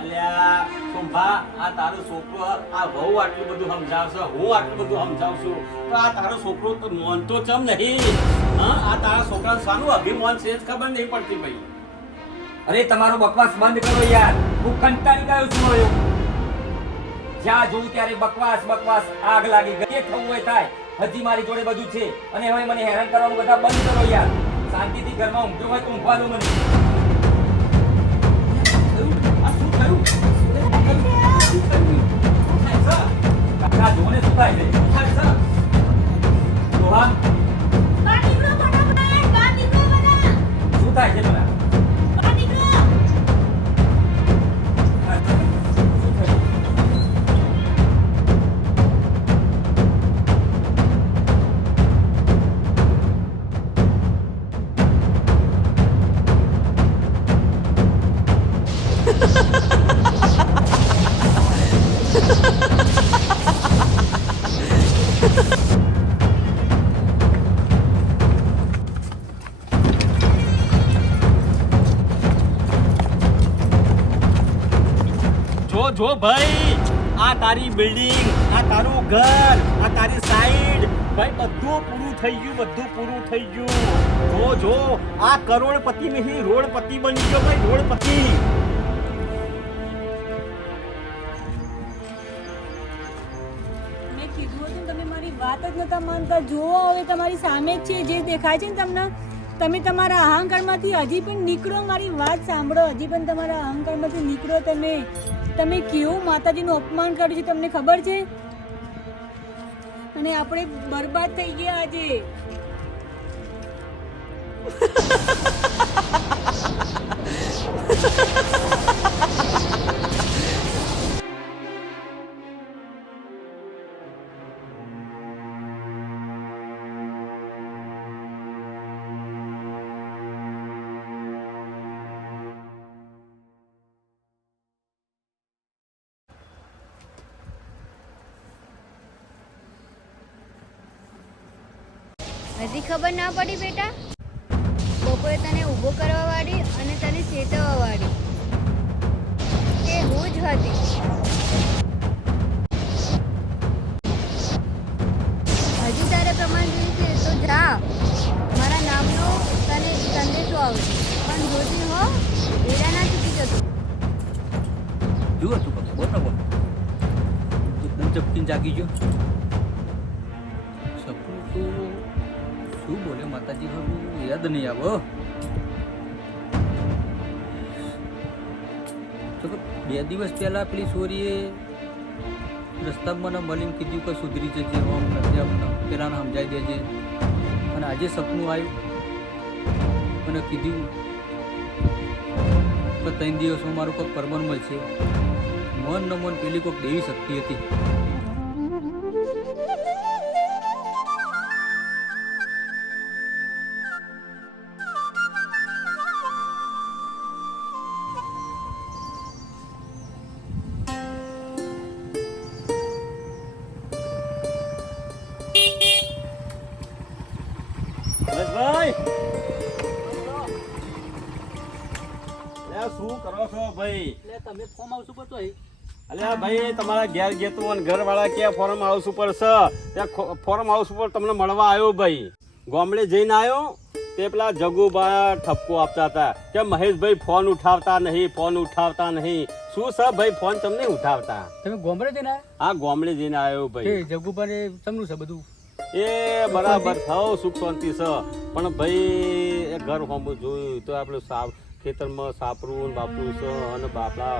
અલ્યા શોભા, આ તારો છોકરો આ બહુ આટલું બધું સમજાવશે, હું આટલું બધું સમજાવું છું, તો આ તારો છોકરો તો માનતો ચમ નહીં? હા, આ તારા છોકરાને શાનું અભિમાન છે જ ખબર નહીં પડતી ભાઈ. અરે તમારો બકવાસ બંધ કરો યાર, હું કંટાળી ગયો છું હવે. જ્યાં જોઉં ત્યારે બકવાસ, આગ લાગી ગઈ. જે થવું હોય થાય, હજી મારી જોડે બધું છે અને હવે મને હેરાન કરવાનું બધા બંધ કરો યાર. શાંતિથી ઘરમાં ઊંઘ્યો હોય તો ઊંઘવા દો મને. આ શું થયું? કાકા જોને શું થાય છે? રોહન, શું થાય છે મને? જો ભાઈ, આ તારી બિલ્ડિંગ, આ તારું ઘર, આ તારી સાઈડ, ભાઈ બધું પૂરું થઈ ગયું. જો આ કરોડપતિ નહીં, રોડપતિ બની ગયો ભાઈ, રોડપતિ. મેં કીધું હતું તમે મારી વાત જ નતા માનતા. જુઓ હવે તમારી સામે જ છે, જે દેખાય છે ને તમને. તમે તમારા અહંકારમાંથી હજી પણ નીકળો. મારી વાત સાંભળો, હજી પણ તમારા અહંકારમાંથી નીકળો. તમે કેવું માતાજીનું અપમાન કર્યું છે તમને ખબર છે? અને આપણે બરબાદ થઈ ગયા આજે. હજી ખબર ના પડી બેટા? બપોરે તને ઊભો કરવા વાળી અને તને ચેતવવા વાળી એ હું જ હતી. હજી તારે પ્રમાણ જોઈએ છે તો જા, મારા નામનો તને સંદેશો આવશે. પણ જોતી હો, એડા ના ચૂકી જતો. જુઓ તું બોલ એકદમ ચપકીને જાગી ગયો. સપનું તો શું બોલે માતાજી, યાદ નહીં આવો. તો 2 દિવસ પહેલા પેલી છોરીએ રસ્તામાં મને મળીને કીધું કે સુધરી જજે, આમ નથી આમ, પેલાને સમજાવી દેજે. અને આજે સપનું આવ્યું અને કીધું કે 3 દિવસમાં મારું કોઈક પરમાન મળશે. મન ન મન પેલી કોઈક દેવી શક્તિ હતી. ભાઈ શું કરો છો ભાઈ? તમે ફોર્મ હાઉસ ઉપર તો અલ્યા ભાઈ, તમારા ઘેર ગેતું અને ઘરવાળા ક્યાં ફોર્મ હાઉસ ઉપર છે? ત્યાં ફોર્મ હાઉસ ઉપર તમને મળવા આવ્યો ભાઈ. ગામડે જઈને આવ્યો તે પેલા જગુભાઈ ઠપકો આપતા હતા કે મહેશભાઈ ફોન ઉઠાવતા નહીં. શું છે ભાઈ, ફોન તમને ઉઠાવતા? તમે ગોમડે જઈને હા, ગામડે જઈને આવ્યો ભાઈ. જગુભાઈ તમનું છે બધું? એ બરાબર સૌ સુખ શાંતિ છે, પણ ભાઈ એ ઘર હોમું જોયું તો આપણે ખેતરમાં સાપરું ને બાપરું છે અને બાપડા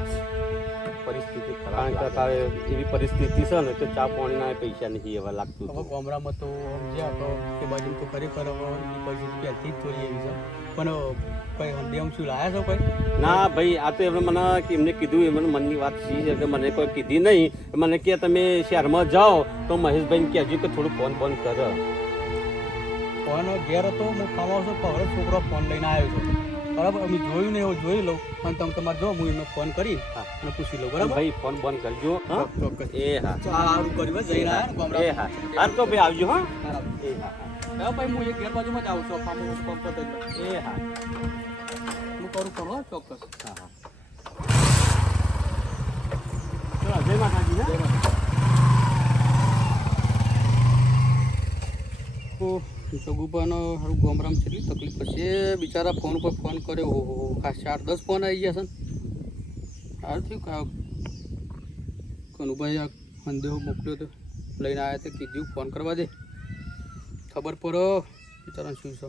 પરિસ્થિતિ ખરાબ કારણ કે અત્યારે એવી પરિસ્થિતિ છે ને કે ચા પાણીના પૈસા નથી એવા લાગતું હવે ગામડામાં તો સમજ્યા તો એ બાજુ તો ખરેખર પછી પહેલથી જ ચોરી એવી છે પણ કઈ હંડેમ શું લાયા છો કોઈ ના ભાઈ આ તો એમણે મને એમને કીધું એમને મનની વાત સી છે કે મને કોઈ કીધી નહીં મને કે તમે શહેરમાં જાઓ તો મહેશભાઈને કહેજો કે થોડું ફોન ફોન કરે ફોન ઘેર હતો હું ખાવા છું પણ હવે છોકરો ફોન લઈને આવ્યો છું બરાબર અમે જોયું ને એવું જોઈ લઉં અને તમે તમારે જો હું એમને ફોન કરી અને પૂછી લઉં બરાબર ભાઈ ફોન બંધ કરજો હા ચોક્કસ એ હા સારું કર્યું જઈને આવ્યા એ હા હા તો ભાઈ આવજો હા એ હા હા ભાઈ હું એક ઘેર બાજુમાં જ આવું છું ફાર્મ પંપ એ હા હું કરું ખરો ચોક્કસ હા હા ચલો જય માતાજી જય હા માતા સગુપાનો સારું ગામડામાં કેટલી તકલીફ પડશે બિચારા ફોન ઉપર ફોન કર્યો હો ખાસ 4-10 ફોન આવી ગયા છે ને સારું થયું કનુભાઈ આ સંદેહો મોકલ્યો તો લઈને આવ્યા તો કીધું ફોન કરવા દે ખબર પડો બિચારાને શું છે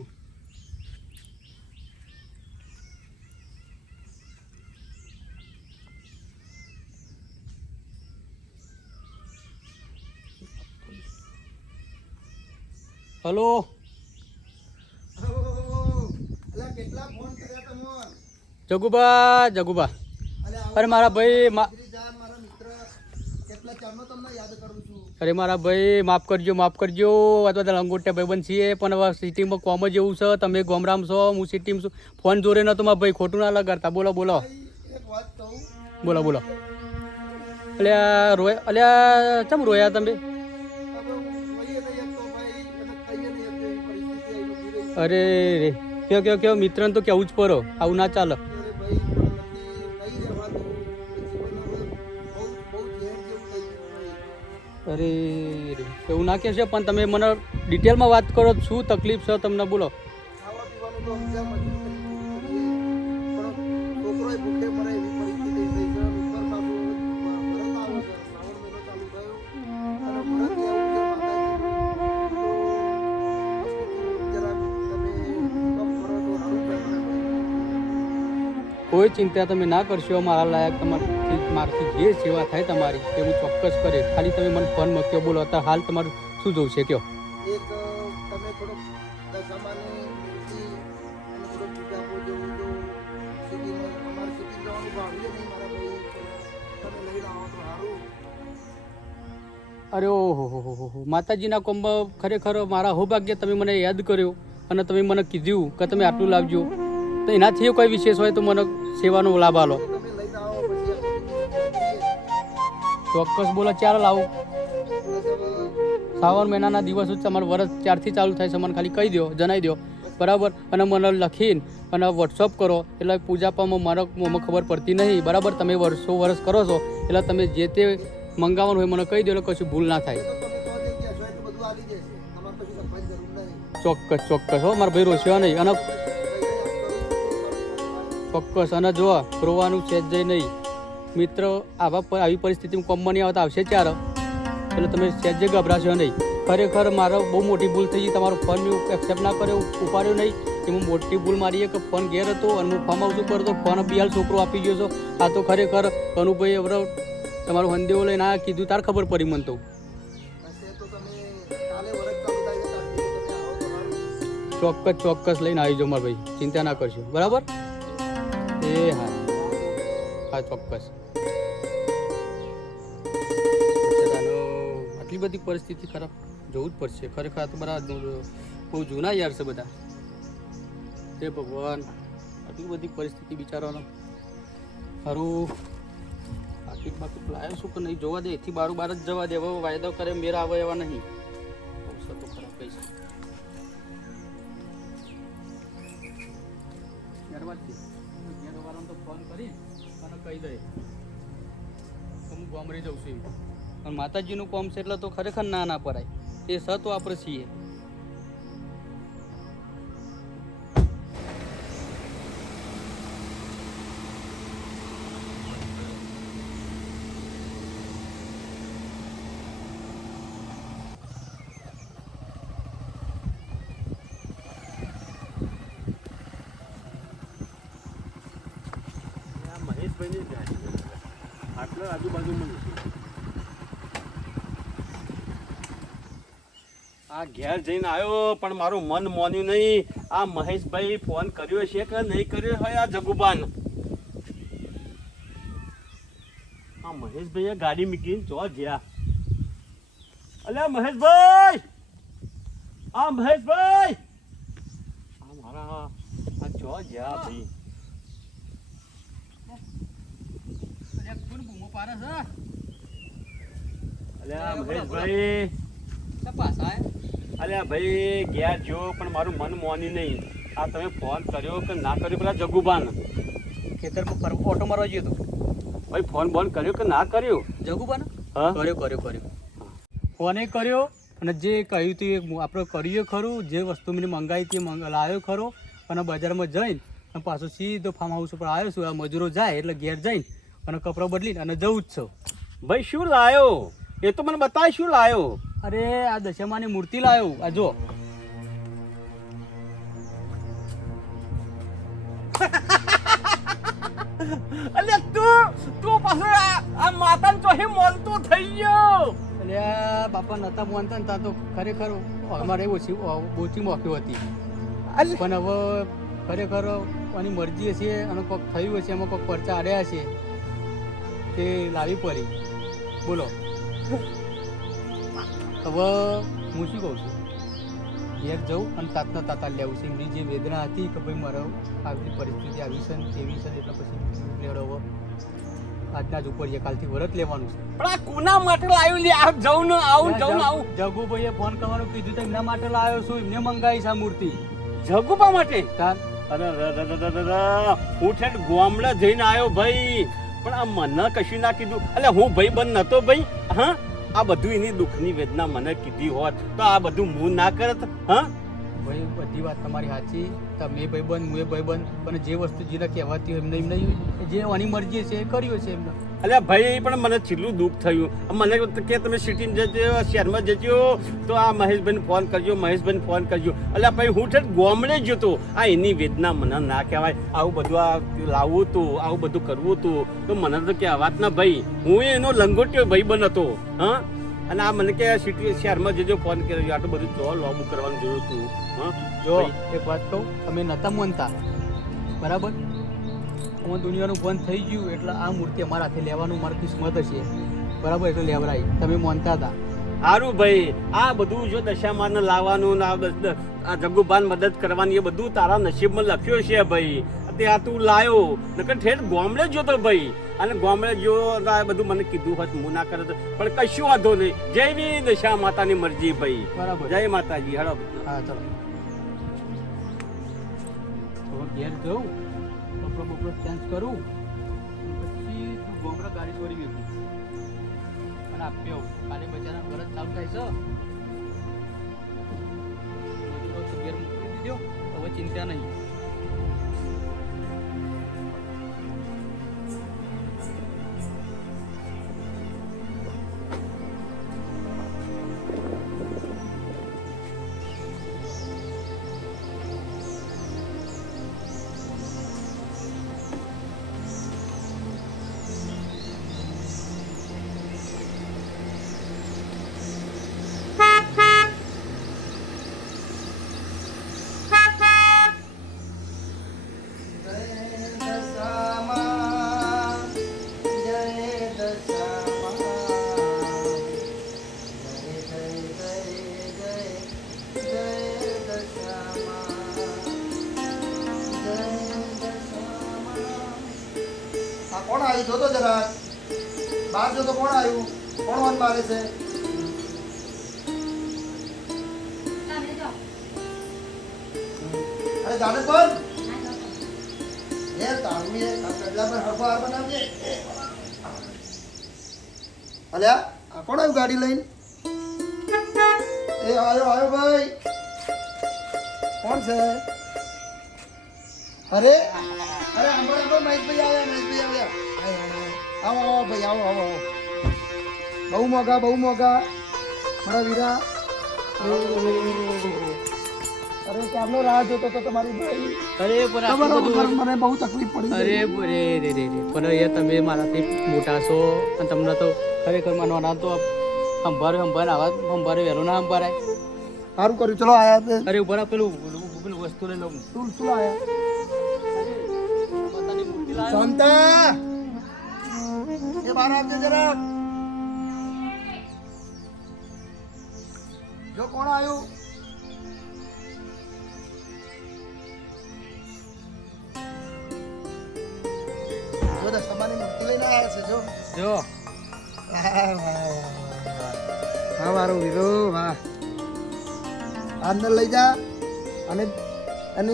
હલો કેટલા ફોન કર્યા તમોન જગુબા અરે મારા ભાઈ મારા મિત્ર કેટલા ચારનો તમને યાદ કરું છું અરે મારા ભાઈ માફ કરજો આ બધા લંગોટિયા ભાઈબંધ છીએ પણ હવે સિટીમાં કોમ જ એવું છે તમે ગામડામાં છો હું સિટીમાં છું ફોન જોડે નતો મારા ભાઈ ખોટું ના લગાડતા બોલો એક વાત કહું બોલો અલ્યા અલ્યા ચમ રોયા તમે હવે હું કહીએ નહીં તો ભાઈ અને કહીએ નહીં તો એવી પરિસ્થિતિ આવી ઉભી રહી અરે રે કયો મિત્રને તો કેવું જ પડો આવું ના ચાલે અરે ભાઈ પણ નથી કઈ રહેવાતું જીવન હવે બહુ ઝેર જેવું થઈ ગયું અરે રે એવું ના કહેશે પણ તમે મને ડિટેલમાં વાત કરો શું તકલીફ છે તમને બોલો ખાવા પીવાનું તો સમજ્યા મજૂરી કરી પણ છોકરોય ભૂખે મરે એવી પરિસ્થિતિ થઈ છે ઉપર બાબુ ભરત આવે છે શ્રાવણ મહિનો ચાલુ થયો અને ભરત એવું છે માતાજીનું તો જરાક તમે કમ કરો તો સારું થાય મને કોઈ ચિંતા તમે ના કરશો મારા લાયક મારાથી જે સેવા થાય તમારી એ હું ચોક્કસ કરે ખાલી તમે મને ફોન મૂક્યો બોલો અત્યારે હાલ તમારું શું જોવું છે કયો એક તમે થોડોક દશામાની મૂર્તિ અને થોડોક પૂજાપો જેવું જો સિટીમાં અમારી સિટી જવાનું ભાવ્યું નહીં મારા ભાઈ તમે લઈને આવો તો સારું અરે ઓહો માતાજીના કોમમાં ખરેખર મારા સૌભાગ્ય તમે મને યાદ કર્યો અને તમે મને કીધું કે તમે આટલું લાવજો તો એનાથી કોઈ વિશેષ હોય તો મને સેવાનો લાભ આલો તમે લઈને આવો પછી ચોક્કસ બોલો ચાલો લાવું શ્રાવણ મહિનાના દિવસો તમારું વર્ષ 4થી ચાલુ થાય છે મને ખાલી કહી દો જણાવી દો બરાબર અને મને લખીને અને વોટ્સઅપ કરો એટલે પૂજા પામાં મને ખબર પડતી નહીં બરાબર તમે વર્ષ કરો છો એટલે તમે જે તે મંગાવવાનું હોય મને કહી દો એટલે કશું ભૂલ ના થાય તો તમે કહો કે કહેશો તો બધું આવી જશે તમારે કશું લખવાની જરૂર નહીં ચોક્કસ હો મારા ભાઈ રોસ્યો નહીં અને ચોક્કસ અને જો રોવાનું છે જ જઈ નહીં મિત્ર આવી પરિસ્થિતિમાં કોમમાં નહીં આવતા આવશે ચાર એટલે તમે સહેજે ગભરાશો નહીં ખરેખર મારો બહુ મોટી ભૂલ થઈ ગઈ તમારો ફોન મેં એક્સેપ્ટ ના કર્યો ઉપાડ્યો નહીં એમાં મોટી ભૂલ મારી કે ફોન ઘેર હતો અને હું ફોર્મ હાઉસ ઉપર હતો ફોન બી હાલ છોકરો આપી ગયો છો આ તો ખરેખર કનુભાઈ હવે તમારો હંદેવો લઈને આ કીધું તાર ખબર પડી મને તો હશે તો તમે કાલે વરસ ચાલુ થાય છે તમે આવો તો સારું ચોક્કસ લઈને આવી જાઓ મારા ભાઈ ચિંતા ના કરશો બરાબર એ હા ચોક્કસ આટલી બધી પરિસ્થિતિ ખરાબ જોવું જ પડશે ખરેખર આ તો બધા બહુ જૂના યાર છે બધા હે ભગવાન આટલી બધી પરિસ્થિતિ બિચારાનો સારું બાકી લાયો શું કે નહીં જોવા દે એથી બાર જ જવા દે હવે વાયદો કરે મેરા આવે એવા નહીં અવસર તો ખરાબ કઈ છે ત્યારબાદ ઘેરવાળાને તો ફોન કરી અને કહી દે હું ગામડે જઉં છું અને માતાજીનું કોમ છે એટલે તો ખરેખર ના પડાય એ સ તો આપણે છીએ મહેશભાઈની ગાડી આટલા આજુબાજુમાં નથી. આ ઘેર જઈને આવ્યો પણ મારું મન મોન્યું નહીં. આ મહેશભાઈ ફોન કર્યો છે કે નહીં કર્યો હોય આ જગુબાન. આ મહેશભાઈએ ગાડી મૂકીને જો ગયા. અલ્યા મહેશભાઈ, આ મહેશભાઈ, આ મારા આ જો ગયા ભાઈ. અલ્યા મહેશભાઈ, અલ્યા ભાઈ ગયા જો પણ મારું મન મોન્યું નહીં. આ તમે ફોન કર્યો કે ના કર્યો પેલા જગુબાન? ખેતરમાં ઓટો મારવા ગયો હતો. ભાઈ ફોન બોન કર્યો કે ના કર્યો? જગુબાને હા કર્યો ફોને કર્યો અને જે કહ્યું હતું એ આપણે કરીએ ખરું. જે વસ્તુ મને મંગાવી હતી લાવ્યો ખરો અને બજારમાં જઈને અને પાછો સીધો ફાર્મ હાઉસ ઉપર આવ્યો છું. આ મજૂરો જાય એટલે ઘેર જઈને અને કપડાં બદલીને અને જવું જ છું. ભાઈ શું લાયો એ તો મને બતાય. શું લાયો? અરે આ દશામાની મૂર્તિ લાવ્યો. આ જો અલ્યા તું પાછો આ માતાને ચોહી મોલતો થઈ ગયો. એટલે આ બાપા નતા માનતા ને ત્યાં તો ખરેખર અમારે ઓછી મોક્યો હતી. પણ હવે ખરેખર આની મરજી હશે અને કોઈક થયું હશે, એમાં કોઈક પરચા આડ્યા છે તે લાવી પડી. બોલો હવે હું શું કહું છું, ઘેર જવું અને તાતના તાતા લેવું છે. એમની જે વેદના હતી કે ભાઈ મારો આવી પરિસ્થિતિ આવી છે ને તેવી છે એટલે પછી લેવડો હવે આજના જ ઉપર કાલથી વરત લેવાનું છે. પણ આ કોના માટે લાવ્યું લે? આ જવું ને આવું જવું ને આવું. જગુભાઈએ ફોન કરવાનું કીધું તો એમના માટે લાવ્યો છું. એમને મંગાવી છે આ મૂર્તિ. જગુબા માટે? કાલ અરે હું ઠેઠ ગામડે જઈને આવ્યો ભાઈ, પણ આ મને કશું ના કીધું. એટલે હું ભાઈ બંધ નતો ભાઈ. હા આ બધું એની દુઃખની વેદના મને કીધી હોત તો આ બધું હું ના કરત. હા ભાઈ બધી વાત તમારી સાચી. તમે ભાઈબંધ હું ભાઈબંધ, પણ જે વસ્તુ જેને કહેવાતી હોય એમને જે આની મરજી છે એ કર્યું છે એમને. એટલે ભાઈ પણ મને છેલ્લું દુઃખ થયું. મને કે તમે સિટીમાં જજો, શહેરમાં જજો તો આ મહેશભાઈને ફોન કરજો, મહેશભાઈને ફોન કરજો. એટલે ભાઈ હું ઠેઠ ગામડે જ જતો. આ એની વેદના મને ના કહેવાય. આવું બધું આ લાવવું હતું, આવું બધું કરવું હતું તો મને તો કહેવાત ના ભાઈ. હું એનો લંગોટ્યો ભાઈબંધ હતો. હા અને આ મને કે સિટી શહેરમાં જજો ફોન કર્યો. આટલું બધું જો લોબુ કરવાનું જરૂર હતું. હા જો એક વાત કહું, તમે નતા માનતા બરાબર. હું દુનિયાનું બંધ થઈ ગયું એટલે આ મૂર્તિ અમારા હાથે લેવાનું મારી કિસ્મત હશે બરાબર, એટલે લેવરાઈ. તમે માનતા હતા. સારું ભાઈ, આ બધું જો દશામાને લાવવાનું ને આ જગુબાન મદદ કરવાની એ બધું તારા નસીબમાં લખ્યો છે ભાઈ. તે આ તું લાયો નકર ઠેઠ ગામડે જોતો ભાઈ. અને ગામડે જો આ બધું મને કીધું હોત હું ના કરત. પણ કશું વાંધો નહીં. જેવી દશા માતાની મરજી ભાઈ. બરાબર. જય માતાજી. હેડો. હા ચલો તો ઘેર જવું, કપડો બપડો ચેન્જ કરું પછી તું ગોમડા ગાડી છોડી ગયું અને આપ્યો. કાલે બજારના વરસ ચાલુ થાય છે. મજૂરો તો ઘેર મોકલી દીધો, હવે ચિંતા નહીં. કોણ આવ્યું જોતો જરા બહાર જોતો. કોણ આવ્યું? કોણ વાન મારે છે? અરે ગાડે કોણ યાર તારું એ કડલા પર હરફો હાર બનાવજે. અલ્યા આ કોણ આવ્યું ગાડી લઈને? એ આવ્યો ભાઈ. કોણ છે? અરે હમણાં મહેશભાઈ આવ્યા. આવો ભાઈ, આવો. બહુ મોંઘા મારા વીરા. અરે ક્યારનો રાહ જોતો તો તમારી ભાઈ અરે પણ આટલું તમારો બધું મને બહુ તકલીફ પડી અરે ગઈ. રે રે રે રે પણ યાર તમે મારાથી મોટા છો અને તમને તો ખરેખર માનવાના તો સંભારે આવા સંભારે વહેલો ના સંભારાય. સારું કર્યું ચલો આયા તે. અરે ઉપર આ પેલું પેલું વસ્તુ લઈ લઉં. શું આયા માતાની મૂર્તિ લાવ્યો. શાંતા એ બહાર આવજો જરા. જો કોણ આવ્યું? જો દશામાની મૂર્તિ લઈને આવ્યા છે જો. જો વાહ, વાહ, વાહ. હા મારો વીરો વાહ. અંદર લઈ જા અને અને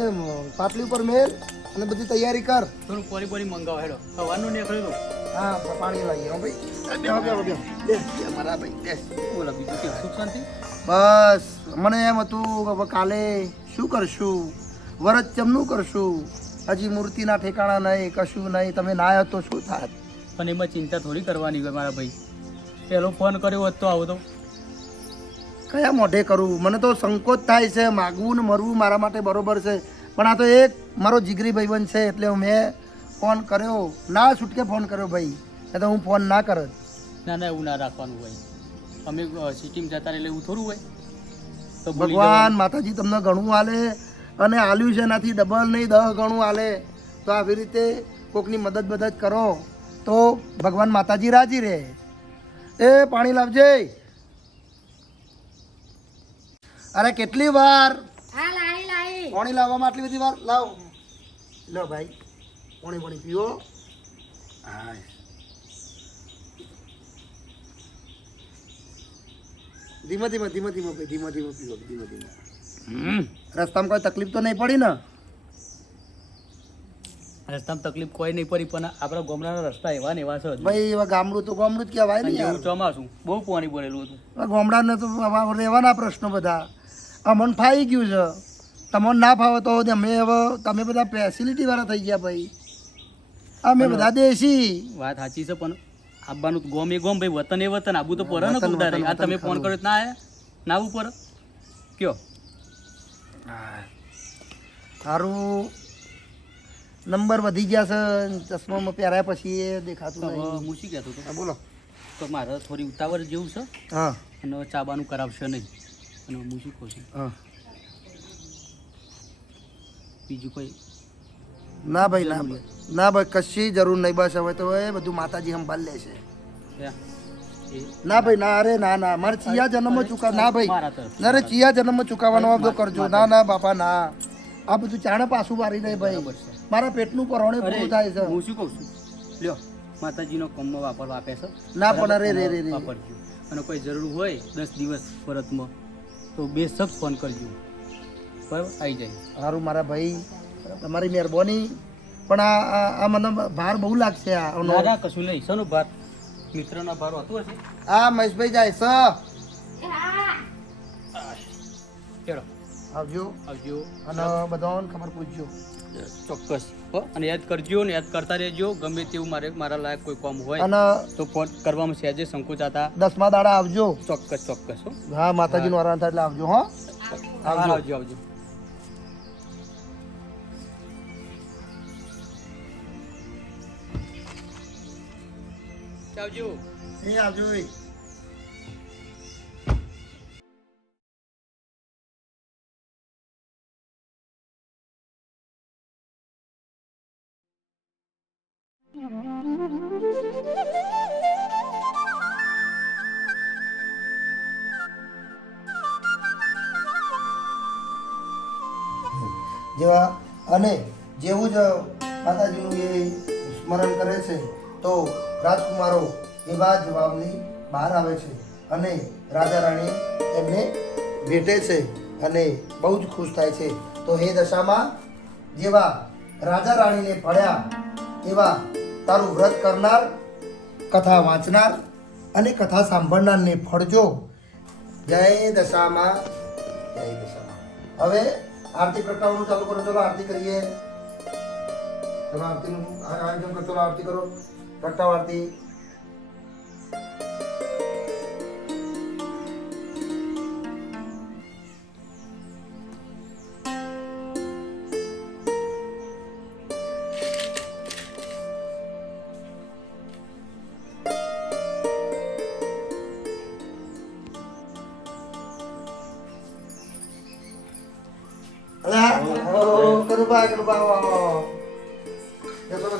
પાટલી ઉપર મેલ અને બધી તૈયારી કર. થોડું પોરી પોરી મંગાવો હેડો સવારનું નીકળ્યું હતું. હા પાણી લાવીએ હો ભાઈ. બેહો બેહો બેહો. બેસ મારા ભાઈ બેસ. બોલો બીજું કેવું સુખ શાંતિ? બસ મને એમ હતું કે હવે કાલે શું કરશું, વરત ચમનું કરશું, હજી મૂર્તિના ઠેકાણા નહીં, કશું નહીં. તમે ના આવ્યો તો શું થાત? પણ એમાં ચિંતા થોડી કરવાની હોય મારા ભાઈ. પેલો ફોન કર્યો હોત તો આવો તો. કયા મોઢે કરું? મને તો સંકોચ થાય છે. માગવું ને મરવું મારા માટે બરોબર છે, પણ આ તો એક મારો જીગરી ભાઈબંધ છે એટલે મેં ફોન કર્યો. ના છૂટકે ફોન કર્યો ભાઈ, નહીં તો હું ફોન ના કરત. ના ના એવું ના રાખવાનું હોય. અમે સિટીમાં જતા એટલે એવું થોડું હોય. તો ભૂલી ભગવાન માતાજી તમને ઘણું આલે અને આલ્યું છે એનાથી ડબલ નહીં 10 ગણું આલે. તો આવી રીતે કોકની મદદ કરો તો ભગવાન માતાજી રાજી રહે. એ પાણી લાવજે. અરે કેટલી વાર હા લાઈ લાઈ પાણી લાવવામાં આટલી બધી વાર? લાવ લો ભાઈ પાણી પીવો. હા ધીમે ધીમે ભાઈ ધીમે પીવો ધીમે. રસ્તામાં કોઈ તકલીફ તો નહીં પડી ને? રસ્તામાં તકલીફ કોઈ નહીં પડી પણ આપણા ગામડાના રસ્તા એવા ને એવા છે હજુ. ભાઈ એવા ગામડું તો ગામડું જ કહેવાય ને અને યાર. એવું ચોમાસું બહુ પાણી ભરેલું હતું. ગામડાને તો રહેવાના પ્રશ્નો બધા. અમને ફાઈ ગયું છે, તમને ના ફાવે તો અમે હવે તમે બધા ફેસિલિટી વાળા થઈ ગયા ભાઈ, અમે બધા દેશી. વાત સાચી છે પણ આવવાનું તો ગોમ એ ગોમ ભાઈ, વતન એ વતન, આબુ તો પર ને વતન, કુદારે. આ વતન તમે ફોન ખરું. કર્યો તો ના આયા? ના આવું પર કયો? સારું નંબર વધી ગયા છે, ચશ્મામાં પહેર્યા પછી એ દેખાતું તો નહીં. હું શું કહેતો હતો? હા, બોલો. તો મારે થોડી ઉતાવળ જેવું છે હા અને ચાબાનું કરાવશે નહીં. અને હું શું કહું છું હા બીજું કોઈ? ના ભાઈ ના ભાઈ કશી જરૂર નહીં. બસ હવે તો એ બધું માતાજી સંભાળ લે છે. ના ભાઈ ના, અરે ના ના, મારે ચિયા જન્મમાં ચૂકાવ ના ભાઈ, મારા તરફથી. ના રે ચિયા જન્મમાં ચૂકાવવાનો વાંધો કરજો. ના ના બાપા ના, આ બધું ચાણે પાછું મારી નહીં ભાઈ. બરાબર છે. મારા પેટનું પરહોણે પૂરું થાય છે. હું શું કહું છું, લ્યો માતાજીનો કોમમાં વાપરવા આપે છે. ના પણ બરાબર? અરે રે રે રે. વાપરજો. અને કોઈ જરૂર હોય 10 દિવસ પરતમાં તો બેશક ફોન કરજો, બરાબર? આવી જાય. સારું મારા ભાઈ, તમારી મહેરબાની. પણ આ મને ભાર બહુ લાગશે. ના ના કશું નહીં. શાનો ભાર? મિત્રનો ભાર હોતો હશે. આ મહેશભાઈ જાય છે. ચલો આવજો આવજો. અને બધાને ખબર પૂછજો. ચોક્કસ હો. અને યાદ કરજો ને યાદ કરતા રહેજો. ગમે તેવું મારા લાયક કોઈ કામ હોય અને તો ફોન કરવામાં સહેજે સંકોચાતા. 10મા દાડા આવજો. ચોક્કસ ચોક્કસ હો. હા માતાજીનું આરાધના થાય એટલે આવજો. હો આવજો આવજો આવજો. આવજો. એ આવજો. જેવા અને જેવું જ માતાજીનું એ સ્મરણ કરે છે તો રાજકુમારો એવા જવાબની બહાર આવે છે અને રાજા રાણી એમને ભેટે છે અને બહુ જ ખુશ થાય છે. તો હે દશામાં જેવા રાજા રાણીને પડ્યા એવા તારું વ્રત કરનાર, કથા વાંચનાર અને કથા સાંભળનારને ફળજો. જય દશામાં, જય દશામાં. હવે આરતી પ્રગટાવવાનું ચાલુ કરો. ચલો આરતી કરીએ. ચલો આરતીનું આયોજન કરો. ચલો આરતી કરો. પ્રગટાવ આરતી.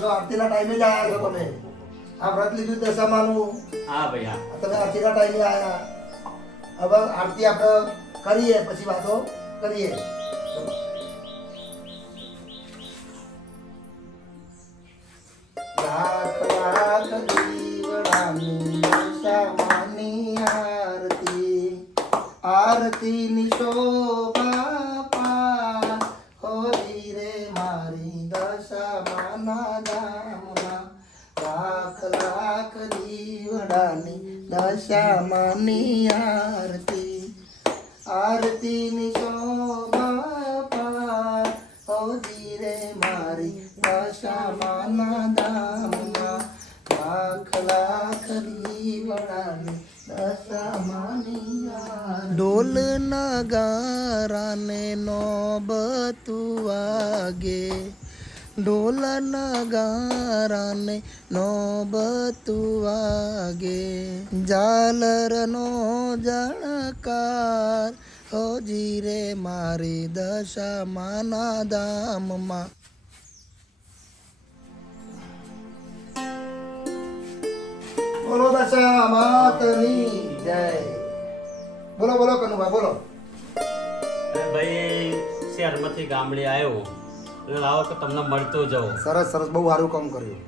આરતીના ટાઈમે જ આયા છો તમે. આ વ્રત લીધું દશામાનું, હા ભાઈ હા. તમે આરતીના ટાઈમે આયા. હવે આરતી આપણે કરીએ પછી વાતો કરીએ. લાખ લાખ દીવડાની દશામાની આરતી, આરતીની શોભા પાર હોરી રે મારી દશામાના ધામમાં. લાખ લાખ દીવડાની દશામાની આરતી, આરતીની શોભા પાર હોરી રે મારી દશામાના ધામમાં. લાખ લાખ દીવડાની દશામાની આરતી. ઢોલ નગારાને નોબતું વાગે, ઢોલ નગારાને નોબતું વાગે, ઝાલરનો જણકાર હોજી રે મારી દશામાના ધામમાં. બોલો દશા માતની જય. બોલો બોલો કનુભા બોલો. અરે ભાઈ શહેરમાંથી ગામડે આવ્યો એટલે લાવો કે તમને મળતો જાઉં. સરસ સરસ, બહુ સારું કામ કર્યું.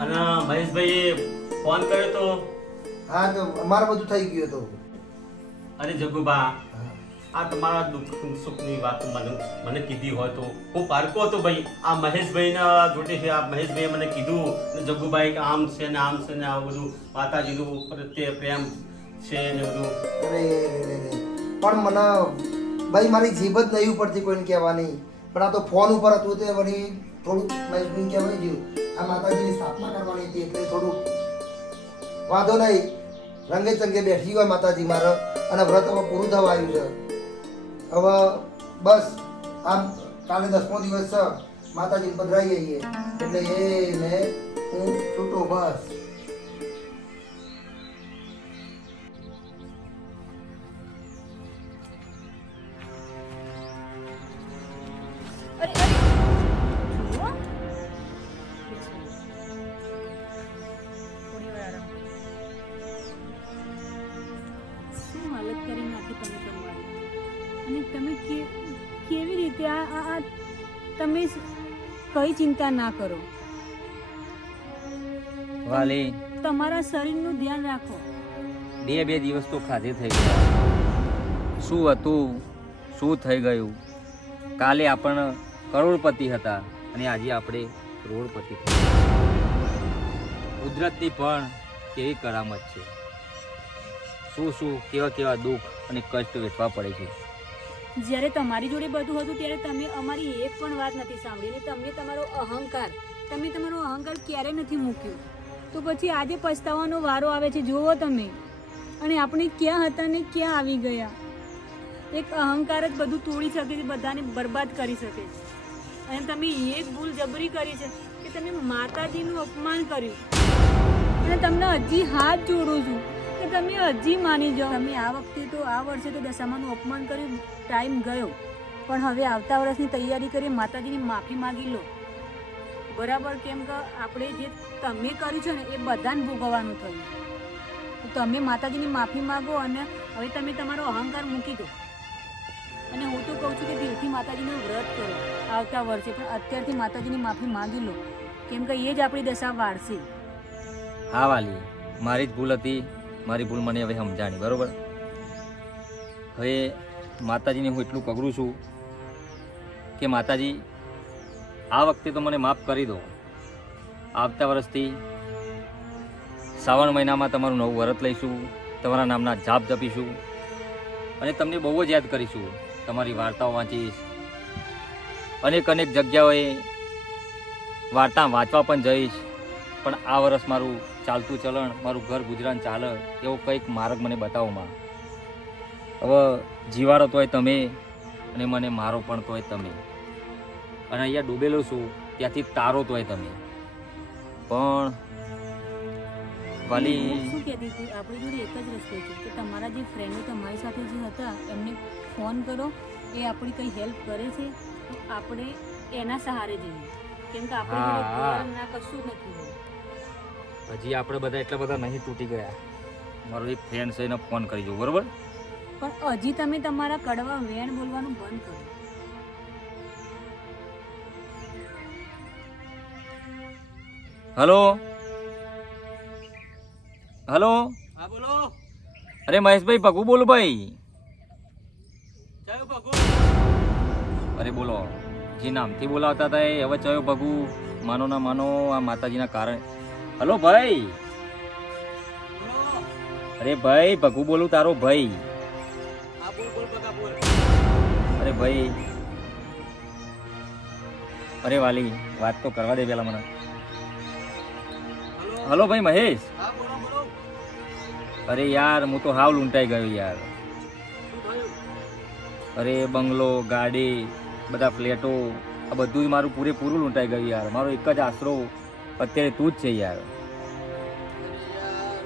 અને મહેશભાઈએ ફોન કર્યો તો. હા તો અમારે બધું થઈ ગયું હતું. અરે જગુબા, આ તમારા દુઃખ સુખની વાત મને કીધી હોય તો હું પારકો હતો ભાઈ. આ મહેશભાઈના જોડે છે, આ મહેશભાઈએ મને કીધું ને જગુભાઈ કે આમ છે ને આમ છે ને આ બધું માતાજીનું પ્રત્યે પ્રેમ છે ને બધું. અરે પણ મને ભાઈ મારી જીભ જ નહીં ઉપડતી કોઈને કહેવાની. પણ આ તો ફોન ઉપર હતું તે વળી થોડુંક મહેશભાઈને કહેવાય ગયું આ માતાજીની સ્થાપના કરવાની હતી એટલે થોડુંક વાંધો નહીં. રંગે ચંગે બેઠી હોય માતાજી મારે અને વ્રત હવે પૂરું થવા આવ્યું છે. હવે બસ આમ કાલે 10મો દિવસ છે, માતાજી પધરાઈ જઈએ એટલે એ ને હું છૂટો બસ. અરે અરે જુઓ. થોડી વાર આરામ કરો. શું હાલત કરી નાખી તમે તમારી, અને તમે કેવી રીતે આ તમે કઈ ચિંતા ના કરો. વાલી તમારા શરીરનું ધ્યાન રાખો. બે દિવસ તો ખાધે થઈ ગયા. શું હતું, શું થઈ ગયું? કાલે આપણે કરોડપતિ હતા અને આજે આપણે કરોડપતિ થયા. કુદરતની પણ કેવી કરામત છે. શું શું કેવા કેવા દુઃખ અને કષ્ટ વેઠવા પડે છે. જ્યારે તમારી જોડે બધું હતું ત્યારે તમે અમારી એક પણ વાત નથી સાંભળી, ને તમે તમારો અહંકાર ક્યારે નથી મૂક્યો. તો પછી આજે પછતાવાનો વારો આવે છે. જુઓ તમે, અને આપણે ક્યાં હતા ને ક્યાં આવી ગયા. એક અહંકાર જ બધું તોડી શકે છે, બધાને બરબાદ કરી શકે છે. અને તમે એક ભૂલ જબરી કરી છે કે તમે માતાજીનું અપમાન કર્યું. અને તમને હજી હાથ જોડું છું કે તમે હજી માની જાઓ. તમે આ વખતે તો આ વર્ષે તો દશામાનું અપમાન કર્યું, ટાઈમ ગયો, પણ હવે આવતા વર્ષની તૈયારી કરી માતાજીની માફી માગી લો. બરાબર? કેમ કે આપણે જે તમે કર્યું છે ને એ બધાને ભોગવવાનું થયું. તો તમે માતાજીની માફી માગો અને હવે તમે તમારો અહંકાર મૂકી દો. અને હું તો કહું છું કે દિલથી માતાજીનું વ્રત કરો આવતા વર્ષે, પણ અત્યારથી માતાજીની માફી માગી લો, કેમ કે એ જ આપણી દશા વાળશે. હા વાલી, મારી જ ભૂલ હતી. મારી ભૂલ મને હવે સમજાણી. બરોબર? હવે માતાજીને હું એટલું કગરું છું કે માતાજી આ વખતે તો મને માફ કરી દો. આવતા વર્ષથી શ્રાવણ મહિનામાં તમારું નવું વ્રત લઈશું, તમારા નામના જાપ જપીશું અને તમને બહુ જ યાદ કરીશું. તમારી વાર્તાઓ વાંચીશ, અનેક જગ્યાઓએ વાર્તા વાંચવા પણ જઈશ. પણ આ વર્ષ મારું ચાલતું ચલણ, મારું ઘર ગુજરાન ચાલે એવો કંઈક માર્ગ મને બતાવો માં. હવે જીવાડો તોય તમે અને મને મારો પણ તોય તમે, અને અહીંયા ડૂબેલો છું ત્યાંથી તારો તોય તમે. પણ વાલી શું કહેતી હતી, આપણી જોડે એક જ રસ્તો છે કે તમારા જે ફ્રેન્ડો તમારી સાથે જે હતા એમને ફોન કરો, એ આપણી કંઈ હેલ્પ કરે છે તો આપણે એના સહારે જઈએ, કેમ કે આપણે હા, જોડે હા. ઘર ના કશું જ નથી હોતું. હજી આપણે બધા એટલા બધા નહીં તૂટી ગયા. મારો એક ફ્રેન્ડ છે એને ફોન કરી દઉં, બરોબર? પણ હજી તમે તમારા કડવા વેણ બોલવાનું બંધ કરો. હલો હલો, હા બોલો. અરે મહેશભાઈ, ભગુ બોલું ભાઈ. ચાલો ભગુ. અરે બોલો, જે નામથી બોલાવતા હતા એ હવે ચયો ભગુ? માનો ના માનો, આ માતાજીના કારણે. હલો ભાઈ. બોલો. અરે ભાઈ, ભગુ બોલું, તારો ભાઈ. હા બોલ બોલ બગા બોલ. અરે ભાઈ, અરે વાલી, વાત તો કરવા દે પેલા મને. હલો. હલો ભાઈ મહેશ. હા બોલો બોલો. અરે યાર, હું તો હાવ લૂંટાઈ ગયો યાર. શું થયું? અરે બંગલો, ગાડી, બધા ફ્લેટો, આ બધું જ મારું પૂરેપૂરું લૂંટાઈ ગયું યાર. મારો એક જ આશરો અત્યારે તું જ છે યાર. અરે યાર,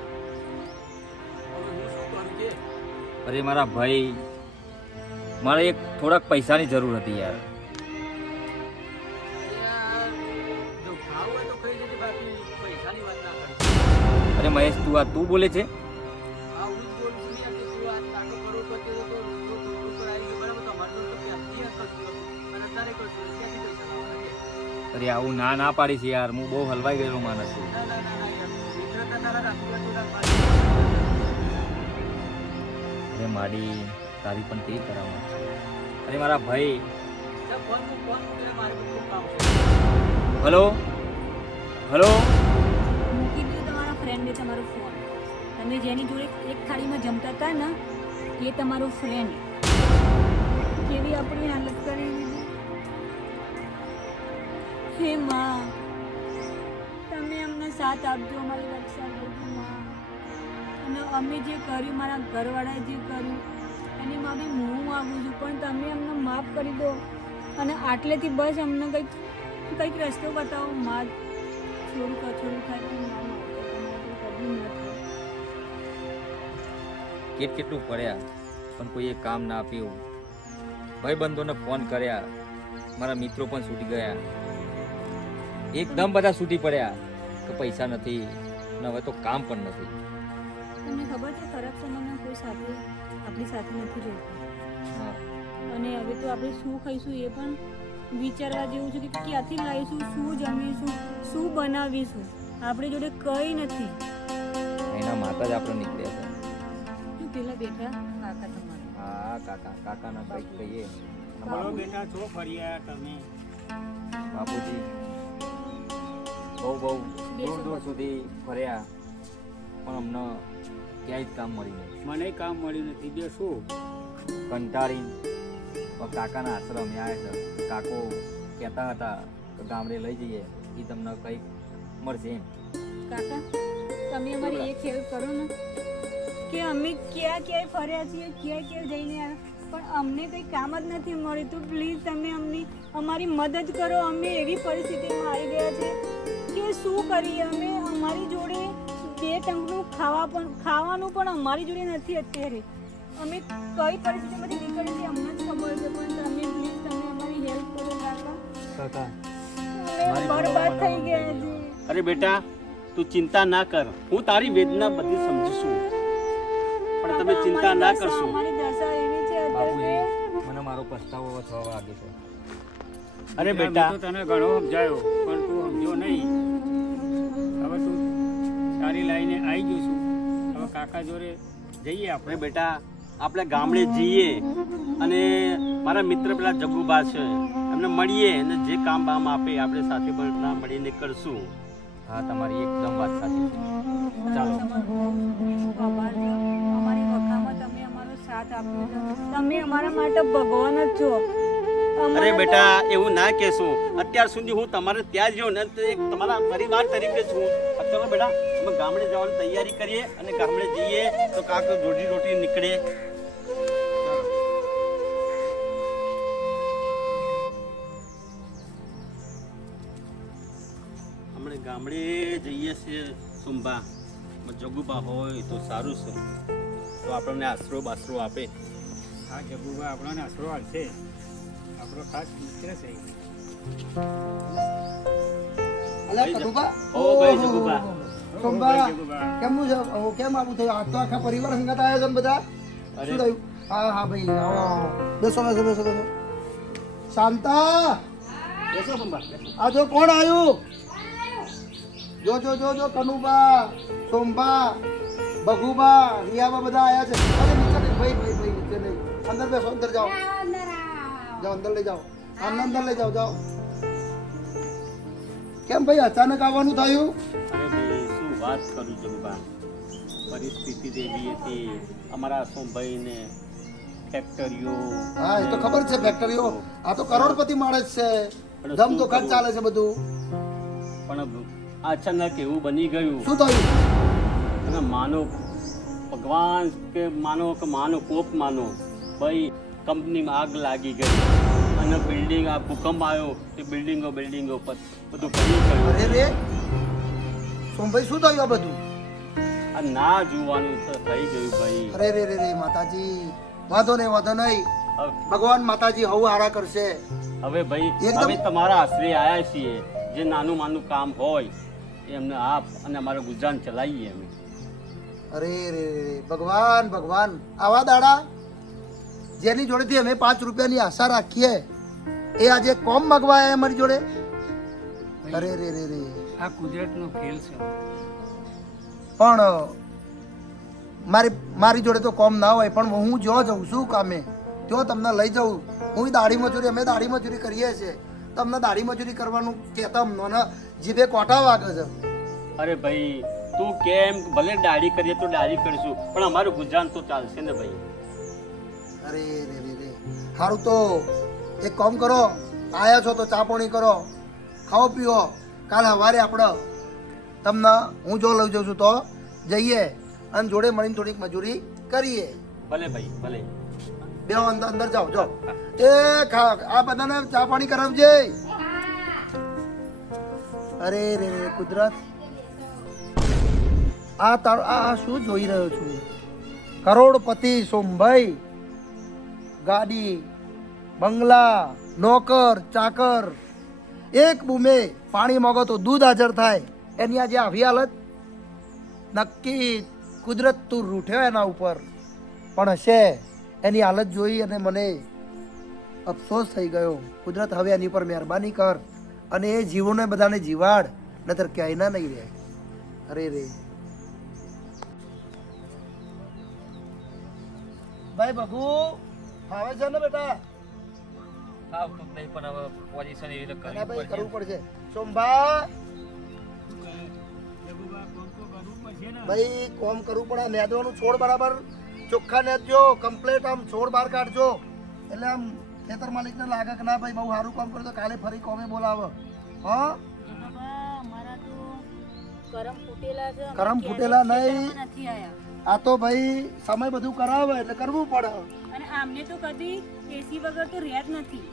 હવે હું શું કરું કે? અરે મારા ભાઈ, મારે એક થોડાક પૈસાની જરૂર હતી યાર. યાર, જો ખાવું હોય તો ખાઈ જજે, બાકી પૈસાની વાત ના કરી. અરે મહેશ, તું બોલે છે? હા હું જ બોલું છું યાર, કે તું આ તાકો કરોડપતિ હતો તો રોડ ઉપર આવી ગયો, બરાબર? તો અમારે તો ક્યાંથી આ કરશું હતું? અને અત્યારે કરશું, ક્યાંથી પૈસા લાવવાના કે? અરે આવું ના ના પાડી છે યાર, હું બહુ હલવાઈ ગયેલો માણસ છું. ના ના ના ના યાર, મિત્રતા તારા રાખવા તો રાખ. અરે માડી, તારી પણ કેવી કરાવવા છે? અરે મારા ભાઈ. ચાલ ફોન મૂક એટલે મારે બધું કામ છે. Hello hello. મૂકી દીધો તમારા ફ્રેન્ડે તમારો ફોન. તમે જેની જોડે એક થાળીમાં જમતા હતા ને એ તમારો ફ્રેન્ડ. કેવી આપણી હાલત કરી દીધી. હે માં, તમે અમને સાથ આપજો, અમારી રક્ષા કરજો માં. અને અમે જે કર્યું, મારા ઘરવાળાએ જે કર્યું એની માં બી હું માગું છું, પણ તમે અમને માફ કરી દો અને આટલેથી બસ અમને કંઈક રસ્તો બતાવો માં. થોડું કચોરું થાય તો ના માગો, તમારાથી કદી ન થાય. કેટલું પડ્યા પણ કોઈએ કામ ના આપ્યું. ભાઈબંધોને ફોન કર્યા, મારા મિત્રો પણ છૂટી ગયા. એકદમ બધા છૂટી પડ્યા કે પૈસા નથી ને હવે તો કામ પણ નથી. તમને ખબર છે ખરાબ સમયમાં કોઈ સાથે આપણી સાથે નથી રહેતું. હા. અને હવે તો આપણે શું ખાઈશું એ પણ વિચારવા જેવું છે કે ક્યાંથી લાવીશું, શું જમીશું, શું બનાવીશું. આપણી જોડે કંઈ નથી. એના માતા જ આપણે નીકળ્યા છે. શું પેલા બેઠા કાકા તમારા? હા કાકાના કંઈક કહીએ. બોલો બેટા, છો ફર્યા તમે? બાપુજી બહુ દૂર સુધી ફર્યા પણ અમને ક્યાંય જ કામ મળી નહીં. મને કામ મળ્યું નથી. બે શું કંટાળી કાકાના આશ્રમે આવ્યા છે. કાકો કહેતા હતા કે ગામડે લઈ જઈએ, એ તમને કંઈક મળશે એમ. કાકા, તમે અમારી એક હેલ્પ કરો ને, કે અમે ક્યાંય ફર્યા છીએ, ક્યાંય જઈને આવ્યા પણ અમને કંઈ કામ જ નથી મળ્યું. તો પ્લીઝ તમે અમારી મદદ કરો. અમે એવી પરિસ્થિતિમાં આવી ગયા છે કે શું કરીએ. અમે અમારી જોડે 2 ટંકનું ખાવાનું પણ અમારી જોડે નથી અત્યારે. અમે કઈ પરિસ્થિતિમાંથી નીકળી છે અમને જ ખબર છે, પણ તમે પ્લીઝ તમે અમારી હેલ્પ કરો કાકા. અમે બરબાદ થઈ ગયા છે. અરે બેટા, તું ચિંતા ના કર, હું તારી વેદના બધી સમજુ છું, પણ તમે ચિંતા ના કરશો. અમારી દશા એવી છે બાપુજી, અત્યારે. મને મારો પસ્તાવો થવા લાગે છે. અરે મેં બેટા, તો તને ઘણો સમજાયો પણ તું સમજ્યો નહીં. હવે તું તારી લાઈને આવી ગયું છું. હવે કાકા જોડે જઈએ અરે આપણે. બેટા, આપણે ગામડે જઈએ અને મારા મિત્ર પેલા જગુબા છે એમને મળીએ અને જે કામ બામ આપે આપણે સાથે બધા મળીને કરશું. હા, તમારી એકદમ વાત સાચી છે. ચાલો. આભાર છે. અમારી વખામાં તમે અમારો સાથ આપ્યો છે. તમે અમારા માટે ભગવાન જ છો. અરે બેટા, એવું ના કહેશો. અત્યાર સુધી હું તમારે ત્યાં જ રહ્યો ને, તો એક તમારા પરિવાર તરીકે છું. ચલો બેટા, અમે ગામડે જવાની તૈયારી કરીએ અને ગામડે જઈએ તો કાંક રોટી રોટી નીકળે. હમણે ગામડે જઈએ છીએ સુંભા. જગુબા હોય તો સારું છે, તો આપણને આશરો બાસરો આપે. આ જગુબા આપણને આશરો હાલશે, આપણો ખાસ મિત્ર છે. અલ્યા કનુભા, ઓ ભાઈ જગુબા. સોમબા, ભાઈ જગુબા. કેમનું છે? કેમ આવું થયું? આજ તો આખા પરિવાર સંગાત આવ્યા છો ને બધા. અરે. શું થયું? હા હા ભાઈ, આવો આવો. બેસો બેસો બેસો બેસો. શાંતા, બેસો સોમબા, બેસો. આ જો કોણ આવ્યું? જો જો જો જો કનુબા, સોમબા, બગુબા, રિયાબા બધા આયા છે. અરે નીચે નહીં, ભાઈ ભાઈ ભાઈ નીચે નહીં. અંદર બેસો, અંદર જાઓ. જાઓ અંદર લઈ જાઓ. આમને અંદર લઈ જાઓ, જાઓ. કેમ ભાઈ અચાનક આવવાનું થયું? અરે ભાઈ શું વાત કરું જગુબા, પરિસ્થિતિ જ એવી હતી. અમારા સોમભાઈને ફેક્ટરીઓ, હા એ તો ખબર છે ફેક્ટરીઓ. આ તો કરોડપતિ માણસ છે. ધમ તો ખર્ચ ચાલે છે બધું. પણ અચાનક એવું બની ગયું શું થયું? અને માનો ભગવાન કે માનો કોપ માનો ભાઈ, કંપનીમાં આગ લાગી ગઈ અને બિલ્ડિંગ, આ ભૂકંપ આવ્યો તે બિલ્ડિંગો પર બધું પડી ગયું. અરે રે સોમભાઈ, શું થયું આ બધું? આ ના જોવાનું થઈ ગયું ભાઈ. અરે રે રે રે માતાજી, વાંધો નહીં વાંધો નહીં. હવે- ભગવાન માતાજી હવું હારા કરશે. હવે ભાઈ એકદમ- હવે તમારા આશરે આવ્યા છીએ. જે નાનું માનું કામ હોય એ અમને આપ અને અમારું ગુજરાન ચલાવીએ અમે. અરે રે રે રે ભગવાન ભગવાન, આવા દાડા જેની જોડેથી અમે 5 રૂપિયાની આશા રાખીએ એ આજે કોમ માગવા આવ્યા અમારી જોડે. અરે રે રે રે. આ કુદરતનો ખેલ છે. પણ મારી જોડે તો કોમ ના હોય, પણ હું જો જઉં છું કામે જો તમને લઈ જાઉં. હું દાઢી મજૂરી, અમે દાઢી મજૂરી કરીએ છીએ. તમને દાઢી મજૂરી કરવાનું કહેતા મને જીભે કોટા વાગે છે. અરે ભાઈ તું કેમ, ભલે દાઢી કરીએ તો દાઢી કરીશું, પણ અમારું ગુજરાન તો ચાલશે ને ભાઈ. અરે રે રે રે સારું તો એક કામ કરો, આયા છો તો ચા પાણી કરો, ખાઓ પીઓ. કાલે સવારે આપણે તમને હું જો લઈ જાઉં છું તો જઈએ અને જોડે મળીને થોડીક મજૂરી કરીએ. ભલે ભાઈ ભલે. બે અંદર જાઓ જો. એ આ બધાને ચા પાણી કરાવજે. અરે રે રે કુદરત, આ તારો આ શું જોઈ રહ્યો છું? કરોડપતિ સોમભાઈ, ગાડી, બંગલા, નોકર ચાકર, એક બૂમે પાણી માંગો તો દૂધ હાજર થાય. એની આજે આવી હાલત. નક્કી કુદરત તું રૂઠ્યો એના ઉપર. પણ હશે એની હાલત જોઈ અને મને અફસોસ થઈ ગયો. કુદરત હવે એની પર મહેરબાની કર અને એ જીવોને બધાને જીવાડ, નતર ક્યાંય ના નહીં રહે. અરે રે ભાઈ બગુ, ફાવે છે ને બેટા? આવતું જ નહીં, પણ હવે પોઝિશન એવી રીતે ના ભાઈ કરવી કરવું પડશે. સોમભા જગુબા, કોમ તો કરવું પડશે ને. ભાઈ કોમ કરવું પડે. આ નેદવાનું છોડ બરાબર ચોખ્ખા નેદજો, કમ્પ્લેટ આમ છોડ બહાર કાઢજો. એટલે આમ ખેતર માલિકને લાગે કે ના ભાઈ બહુ સારું કામ કર્યું, તો કાલે ફરી કોમે બોલાવે. હા મારા તો કરમ ફૂટેલા છે. કરમ ફૂટેલા નહીં. નથી આયા. આ તો ભાઈ સમય બધું કરાવે એટલે કરવું પડે. અને આમને તો કદી એસી વગર તો રહ્યા જ નથી.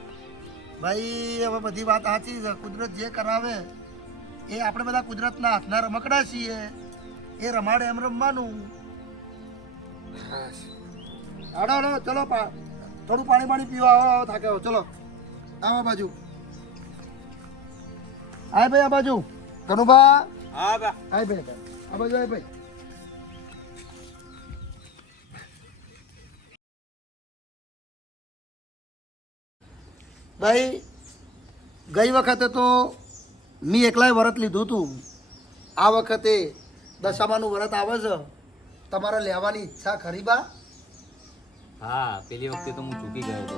ભાઈ હવે બધી વાત સાચી છે. કુદરત જે કરાવે એ આપણે બધા કુદરતના હાથના રમકડા છીએ. એ રમાડે એમ રમવાનું. હાડો હાડો ચલો, થોડું પાણી પીવા. આવો થાકે ચલો, આવો બાજુ. આય ભાઈ આ બાજુ. કનુભા હા બા. આય ભાઈ આ બાજુ. આય ભાઈ. ભાઈ ગઈ વખતે તો મેં એકલાય વ્રત લીધું હતું. આ વખતે દશામાનું વ્રત આવે છે. તમારે લેવાની ઈચ્છા ખરી બા? હા, પેલી વખતે તો હું ચૂકી ગયો હતો,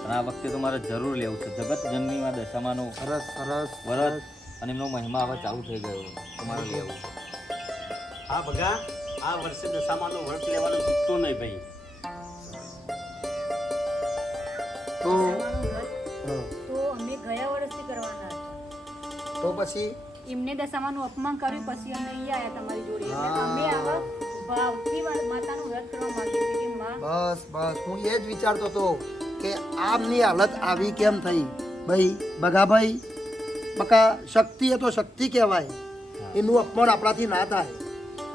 પણ આ વખતે તો મારે જરૂર લેવું છે. જગત જન્મીમાં દશામાનો સરસ સરસ વ્રત અને એમનો મહિમા હવે ચાલુ થઈ ગયો, તમારે લેવું. હા ભગા, આ વર્ષે દશામાનો વ્રત લેવાનું ચૂકતો નહીં ભાઈ. તો દશામાનું વ્રત હા, તો અમે ગયા વર્ષથી કરવાના હતા. તો પછી એમને દશામાનું અપમાન કર્યું, પછી અમે અહીંયા આવ્યા તમારી જોડે. એટલે હા. અમે આવા ભાવથી માતાનું વ્રત કરવા માંગીએ છીએ કે માં, બસ બસ હું એ જ વિચારતો હતો કે આમની હાલત આવી કેમ થઈ. ભાઈ બગાભાઈ, બકા શક્તિ એ તો શક્તિ કહેવાય. એનું અપમાન આપણાથી ના થાય.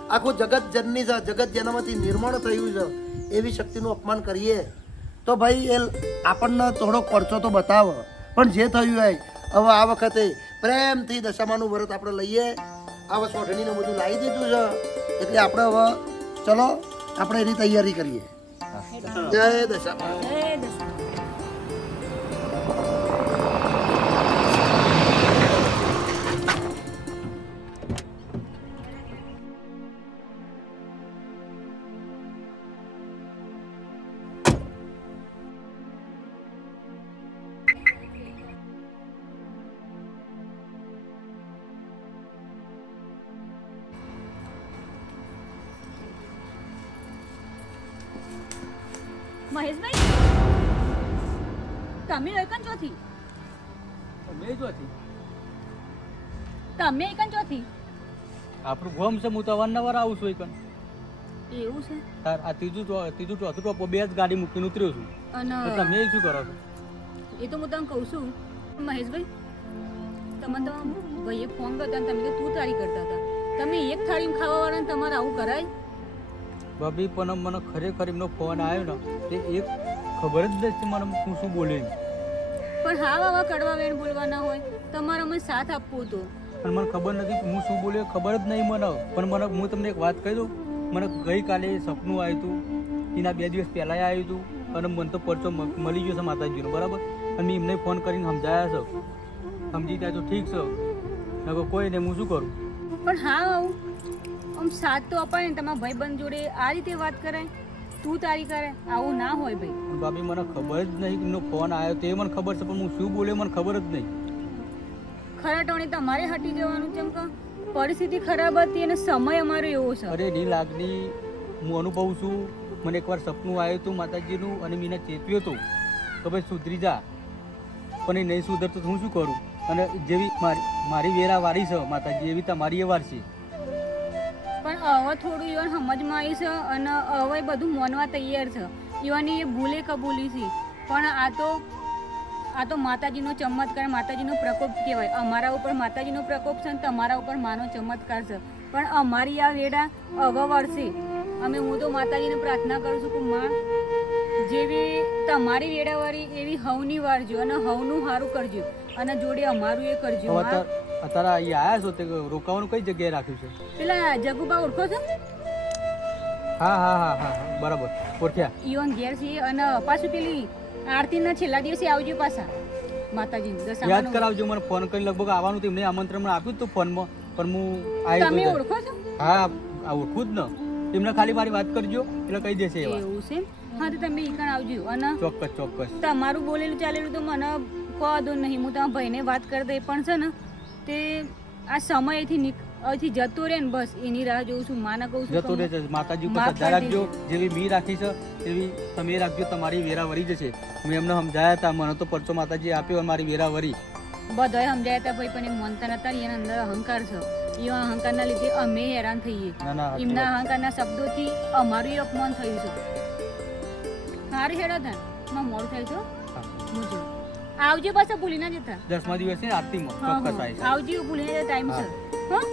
આખું જગત જનની છે, જગત જેનામાંથી નિર્માણ થયું છે એવી શક્તિનું અપમાન કરીએ તો ભાઈ એ આપણને થોડોક પરચો તો બતાવે. પણ જે થયું હોય હવે આ વખતે પ્રેમથી દશામાનું વ્રત આપણે લઈએ. આ સોઢણીને બધું લાવી દીધું છે એટલે આપણે હવે ચલો આપણે એની તૈયારી કરીએ. જય દશામા. જય દશા. મહેશભાઈ તમે એકન ચોથી તમે જોથી તમે એકન ચોથી આપણું ગોમ છે, હું તો અવારનવાર આવું છું એકન. એવું છે તાર આ ત્રીજું ચોથું ટોપ બે જ ગાડી મૂકીને ઉતર્યો છું. અને તો તમે શું કરો છો? એ તો હું તમને કહું છું મહેશભાઈ, તમને તમારા ભાઈએ ફોન કરતા અને તમે તો તું તારી કરતા હતા. તમે એક થાળીમાં ખાવા વાળાને તમારે આવું કરાય? ભાભી પણ મને ખરેખર એમનો ફોન આવ્યો ને તે એક ખબર જ નથી મને હું શું બોલી. પણ હા આવા કડવા વેણ બોલવાના હોય તમારે અમે સાથ આપવો હતો. પણ મને ખબર નથી હું શું બોલ્યો, ખબર જ નહીં મને. પણ મને હું તમને એક વાત કહી દઉં, મને ગઈકાલે સપનું આવ્યું હતું, એના 2 દિવસ પહેલાં આવ્યું હતું અને મને તો પરચો મળી ગયો છે માતાજીનો, બરાબર. અને મેં એમને ફોન કરીને સમજાયા છો, સમજી જાય તો ઠીક છે, નકર કોઈ નહીં, હું શું કરું? પણ હા આવું આમ સાથ તો અપાય ને. તમારા ભાઈબંધ જોડે આ રીતે વાત કરાય, તું તારી કરે, આવું ના હોય ભાઈ. પણ ભાભી મને ખબર જ નહીં, એમનો ફોન આવ્યો તે મને ખબર છે, પણ હું શું બોલ્યો મને ખબર જ નહીં. ખરા ટોણે તમારે હટી જવાનું કેમ કે પરિસ્થિતિ ખરાબ હતી અને સમય અમારો એવો છે. અરે એની લાગણી હું અનુભવું છું. મને એકવાર સપનું આવ્યું હતું માતાજીનું અને મેં એને ચેતવ્યો હતો કે ભાઈ સુધરી જા, પણ એ નહીં સુધરતું હું શું કરું? અને જેવી મારી વેરા વારી છે માતાજી, એવી તમારી એ વાર છે. પણ હવે થોડું ઈવન સમજમાં આવી છે અને હવે બધું માનવા તૈયાર છે. ઈવાની એ ભૂલે કબૂલી છે, પણ આ તો માતાજીનો ચમત્કાર, માતાજીનો પ્રકોપ કહેવાય. અમારા ઉપર માતાજીનો પ્રકોપ છે અને તમારા ઉપર માનો ચમત્કાર છે. પણ અમારી આ વેડા હવે વળશે. હું તો માતાજીને પ્રાર્થના કરું છું કે માં જેવી તમારી વેડાવાળી એવી હવની વારજો અને હવનું સારું કરજો અને જોડે અમારું એ કરજો. હવે અત્યારે અહીંયા આવ્યા છો તે રોકાવાનું કઈ જગ્યાએ રાખ્યું છે? પેલા જગુબા ઓળખો છો? હા હા હા હા બરાબર ઓળખ્યા. ઈવન ઘેર છે અને પાછું પેલી આરતીના છેલ્લા દિવસે આવજો પાછા માતાજી યાદ કરાવજો મને ફોન કરી. લગભગ આવવાનું તેમને આમંત્રણ આપ્યું હતું ફોનમાં, પણ હું આવ્યો. તમે ઓળખો છો? હા ઓળખું જ ને. એમને ખાલી મારી વાત કરજો એટલે કહી દેશે. એવું છે? હા તો તમે ઈકણ આવજો અને ચોક્કસ ચોક્કસ. તમારું બોલેલું ચાલેલું તો મને કહો દો નહીં, હું તમારા ભાઈને વાત કરી દઈ. પણ છે ને તે આ સમય અહીંથી જતો રહે ને બસ એની રાહ જોઉં છું. માના કહું છું જતો રહે છે. માતાજી ઉપર શ્રદ્ધા રાખજો, જેવી મી રાખી છે એવી તમે રાખજો, તમારી વેરા વરી જશે. મેં એમને સમજાયા હતા, મને તો પરચો માતાજી આપ્યો, મારી વેરા વરી. બધાએ સમજાયા હતા ભાઈ, પણ એ માનતા નતા. એના અંદર અહંકાર છે. એ અહંકારના લીધે અમે હેરાન થઈએ. એમના અહંકારના શબ્દોથી અમારું અપમાન થયું છે. સારું હેડા થાય માં મોડું થાય છે. આવજો પાછા ભૂલી ના જતા. 10મા દિવસે આરતીમાં ચોક્કસ આવી. આવજો, ભૂલી ના જતા ટાઈમ છે. હા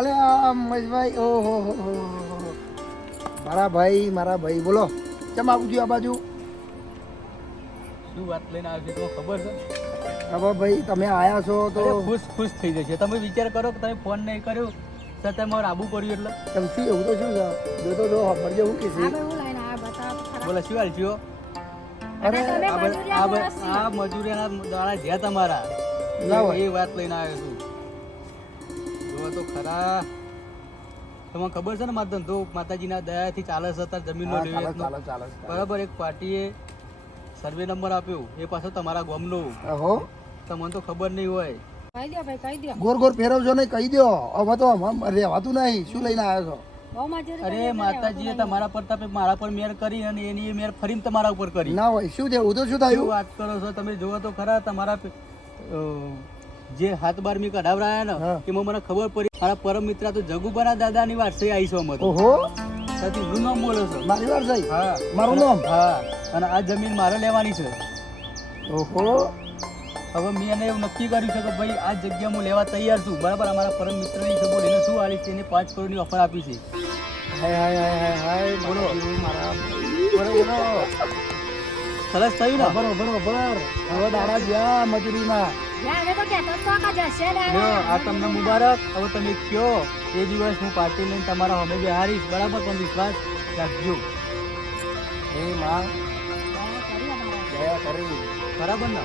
અલે આ મહેશભાઈ, ઓહો મારા ભાઈ બોલો, કેમ આવું છું આ બાજુ? શું વાત લઈને આવ્યો છે તો ખબર છે? હવે ભાઈ તમે આયા છો તો ખુશ થઈ જશે. તમે વિચાર કરો કે તમે ફોન નહીં કર્યો છતાં મારે આબુ પડ્યું એટલે તમે શું એવું તો શું છે? જો સમજે હું કે છે. બોલે શું હાલ છો? અરે આ મજૂરીના દાડા જ્યાં તમારા ના હોય. એ વાત લઈને આવ્યો છું. જો તો ખરા તમને ખબર છે ને મારો ધંધો માતાજીના દયાથી ચાલે છે. અત્યારે જમીનનો ચાલો બરાબર. એક પાર્ટીએ સર્વે નંબર આપ્યો, એ પાછો તમારા ગામનો. ઓહો, તમને તો ખબર નહીં હોય. ગોર ફેરવજો ને કહી દો. હવે તો રહેવાતું નહીં. શું લઈને આવ્યો છો? અરે માતાજીએ તમારા પર મારા પર મેર કરી અને એની મેર ફરીને તમારા ઉપર કરી. ના હોય. શું થયું? તો શું શું થયું? વાત કરો છો તમે? જોવો તો ખરા તમારા જે હાથ બાર મી કઢાવરાયા ને એમાં મને ખબર પડી મારા પરમ મિત્ર તો જગુબાના દાદાની વાત છે. આવીશું અમે. ઓહો, ત્યાંથી હું નામ બોલો છો? મારી વાર થઈ. હા મારું નામ? હા. અને આ જમીન મારે લેવાની છે. ઓહો, હવે મેં એને એવું નક્કી કર્યું છે કે ભાઈ આ જગ્યા હું લેવા તૈયાર છું બરાબર. અમારા પરમ મિત્રની છે બોલ એને શું આલીશ એને 5 કરોડની ઓફર આપી છે. હાય હાય હાય હાય બોલો મારા બોલો સરસ થયું ને? બરોબર હવે દાડા ગયા મજૂરીમાં. અમે તો કહેતો જ તો કે જશે ને લ્યો, આ તમને મુબારક. હવે તમે કયો એ દિવસ હું પાર્ટી લઈને તમારા સામે બેહારીશ બરાબર, પણ વિશ્વાસ રાખજો હે માં દયા કરી બરાબર ને?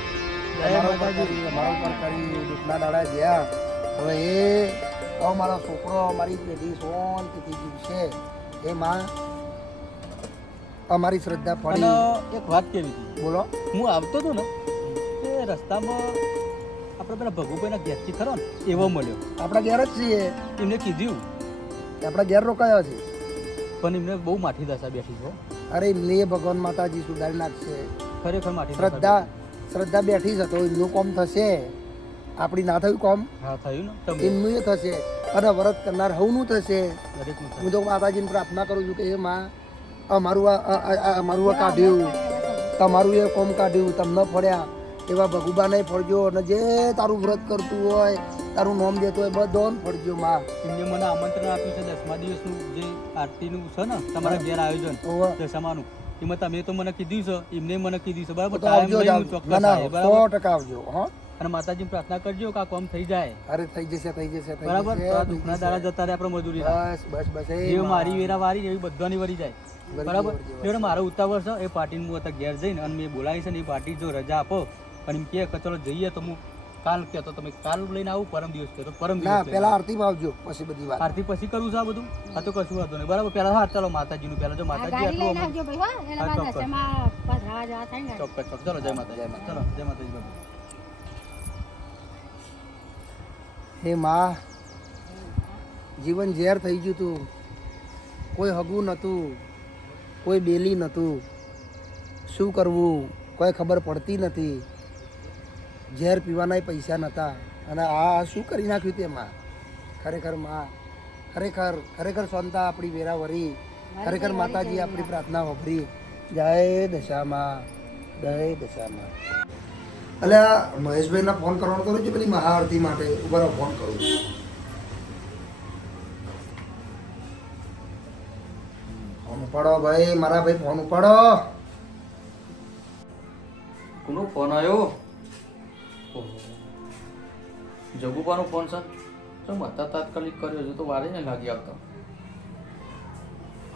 અમારા ઉપર કરી, અમારા ઉપર કરી, દુઃખના દાડા ગયા. હવે એ મારો છોકરો મારી પેઢી શાંતિથી જીવશે. એ માં અમારી શ્રદ્ધા અને પડી. એક વાત કેવી હતી, બોલો. હું આવતો હતો ને તે રસ્તામાં આપણે પેલા ભગુભાઈના ઘેરથી ખરો ને એવો મળ્યો. આપણા ઘેર જ છીએ, એમને કીધું આપણા ઘેર રોકાયો છે. પણ એમને બહુ માઠી દશા બેઠી છે. અરે એમને ભગવાન માતાજી સુધારી નાખશે. ખરેખર માઠી શ્રદ્ધા બેઠી છે તો એમનું કોમ થશે. આપણી ના થયું કોમ હા થયું ને તમને એમનું એ થશે અને વ્રત કરનાર હવનું થશે. દરેકનું હું તો માતાજીને પ્રાર્થના કરું છું કે એ માં અમારું આ કાઢ્યું, તમારું એ કોમ કાઢ્યું, તમને ફળ્યા એવા ભગુબાને ફળજો. અને જે તારું વ્રત કરતું હોય, તારું નામ દેતું હોય બધોને ફળજો માં. એમને મને આમંત્રણ આપ્યું છે 10મા દિવસનું જે આરતીનું છે ને તમારા ઘેર આયોજન ઓવે. દશામાનું એમાં તમે તો મને કીધું છે, એમને મને કીધું છે બરાબર. તો આવજો જ ટાઈમ આવજો. ચોક્કસ ના ના આવે, બરાબર. 100% આવજો. હા અને માતાજીને પ્રાર્થના કરજો કે આ કામ થઈ જાય અરે થઈ જશે બરાબર. તો આ દુઃખના દાડા જતા રહે આપણે મજૂરી બસ જે મારી વેરા વારી એવી બધાની વરી જાય બરાબર. એટલે મારો ઉતાવળ છે એ પાર્ટીનું હું અત્યારે ઘેર જઈને અને મેં બોલાવી છે ને એ પાર્ટી જો રજા આપો અને એમ કે ચલો જઈએ તો હું કાલ કહેતો તમે કાલ લઈને આવું પરમ દિવસ કહેતો પરમ ના દિવસ પેલા આરતીમાં આવજો પછી બધી વાત. આરતી પછી કરું છું આ બધું. હા તો કશું વાંધો નહીં બરાબર. પહેલા હા ચાલો માતાજીનું પહેલા જો આ માતાજી ગાડી લઈને આટલું આવજો ભાઈ હો એના હા, બાદ ચોક્કસ. દશામાં પધરાવા જવા થાય ને ચોક્કસ ચોક્કસ. ચલો જય માતાજી. ચલો જય માતાજી બાબા. હે માં જીવન ઝેર થઈ ગયું તું. કોઈ હગું નહોતું, કોઈ બેલી નહોતું, શું કરવું કોઈ ખબર પડતી નથી. ઝેર પીવાના પૈસા નહોતા અને આ શું કરી નાખ્યું તેમાં. ખરેખર માં ખરેખર સોનતા આપણી વેરાવરી. ખરેખર માતાજી આપણી પ્રાર્થના વભરી. જય દશામાં જય દશામાં. એટલે આ મહેશભાઈને ફોન કરવાનો કરું છું પેલી મહાઆરતી માટે. ઉભા રહો, ફોન કરું છું. ફોન ઉપાડો ભાઈ, મારા ભાઈ ફોન ઉપાડો. કોનો ફોન આવ્યો? જગુબાનો ફોન છે. તો મતા તાત્કાલિક કર્યો છે તો વારે ને લાગી આવતો.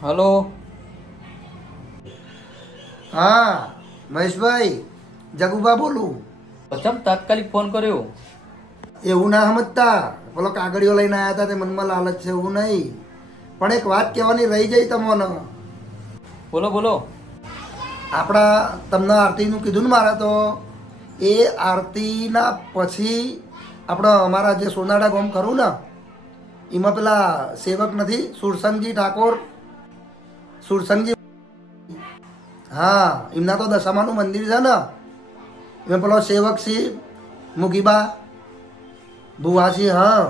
હલો હા મહેશભાઈ, જગુબા બોલું. ચમ તાત્કાલિક ફોન કર્યો? એવું ના સમજતા, પેલો કાગળિયો લઈને આવ્યા હતા તે મનમાં લાલચ છે એવું નહીં. પણ એક વાત કહેવાની રહી જાય તમને. બોલો બોલો. આપણા તમને આરતીનું કીધું ને મારે, તો એ આરતીના પછી આપણે અમારા જે સોનાડા ગામ ખરું ને એમાં પેલા સેવક નથી સુરસંગજી ઠાકોર, સુરસંગજી, હા એમના તો દશામાનું મંદિર છે ને. એમાં પેલો સેવક સિંહ મુગીબા ભુવાસી, હા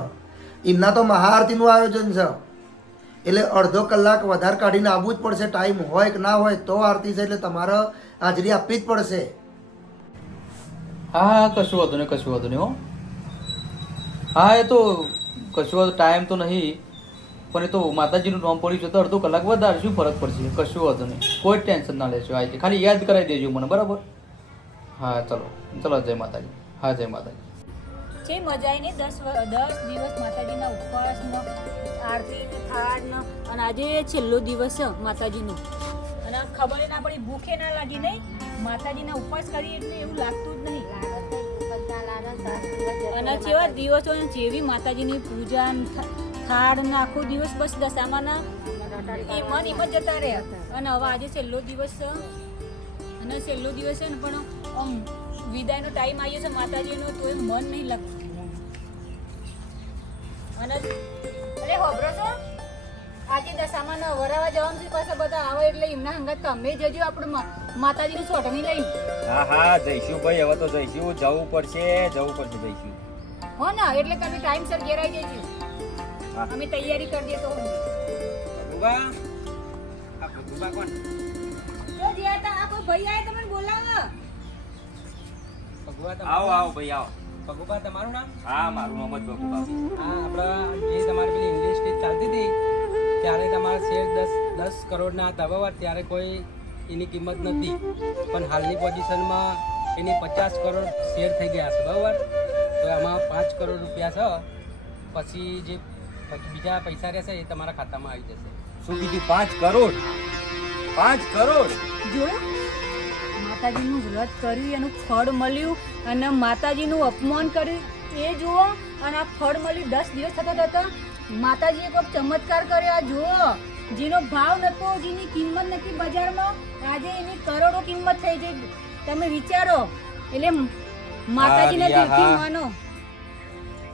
એમના તો મહાઆરતીનું આયોજન છે. એટલે અડધો કલાક વધારે કાઢીને આવવું જ પડશે. ટાઈમ હોય કે ના હોય તો આરતી છે એટલે તમારે હાજરી આપવી જ પડશે. હા હા કશું વાંધો નહીં, કશું વાંધો નહીં હો. હા એ તો કશું વાંધો, ટાઈમ તો નહીં પણ એ તો માતાજીનું નામ પડ્યું છે તો અડધો કલાક વધારે શું ફરક પડશે. કશું વાંધો નહીં, કોઈ ટેન્શન ના લેશો. આવી ખાલી યાદ કરાવી દેજો મને બરાબર. હા ચલો ચલો, જય માતાજી. હા જય માતાજી. છે મજા આવીને 10 દિવસ માતાજીના ઉપવાસનો આરતી થાળનો અને આજે છેલ્લો દિવસ છે માતાજીનો. અને ખબર ના પડી, ભૂખે ના લાગી નહીં. માતાજીના ઉપવાસ કરી એટલે એવું લાગતું જ નહીં. અને જેવા દિવસો અને જેવી માતાજીની પૂજા થાળ ને આખો દિવસ બસ દશામાના એમાં જતા રહ્યા. અને હવે આજે છેલ્લો દિવસ છે અને છેલ્લો દિવસ છે ને પણ આમ વિદાયનો ટાઈમ આવ્યો છે માતાજીનો તો એ મન નહીં લાગતું. અને અરે હોબરો છો આજે દશામાં વરાવા જવાનું છે પાછા બધા આવે એટલે એમના હંગાત તમે જજો આપણે માતાજીની સોટણી લઈને. હા હા જઈશું ભાઈ, હવે તો જઈશું. જવું પડશે જઈશું. હો ને એટલે તમે ટાઈમસર ઘેર આવી જજો. અમે તૈયારી કરી દઈએ તો જો જ્યાં તા આ કોઈ ભાઈ આવે તમને બોલાવો. આવો આવો ભાઈ આવો. ભગુભા તમારું નામ? હા મારું નામ જ ભગુભા. હા આપણે જે તમારી પેલી ઇન્ડસ્ટ્રી ચાલતી હતી ત્યારે તમારા શેર 10 કરોડના હતા બરાબર, ત્યારે કોઈ એની કિંમત નથી, પણ હાલની પોઝિશનમાં એની 50 કરોડ શેર થઈ ગયા છે બરાબર. તો આમાં 5 કરોડ રૂપિયા છે, પછી જે બીજા પૈસા રહેશે એ તમારા ખાતામાં આવી જશે. શું કીધું? 5 કરોડ? 5 કરોડ? જોયું માતાજીનું વ્રત કર્યું એનું ફળ મળ્યું અને માતાજીનું અપમાન કર્યું એ જુઓ અને આ ફળ મળ્યું 10 દિવસ થતા થતા માતાજીએ કોઈક ચમત્કાર કર્યો. આ જુઓ જેનો ભાવ નતો, જેની કિંમત નથી બજારમાં, આજે એની કરોડો કિંમત થઈ છે. તમે વિચારો, એટલે માતાજીના દિલથી માનો.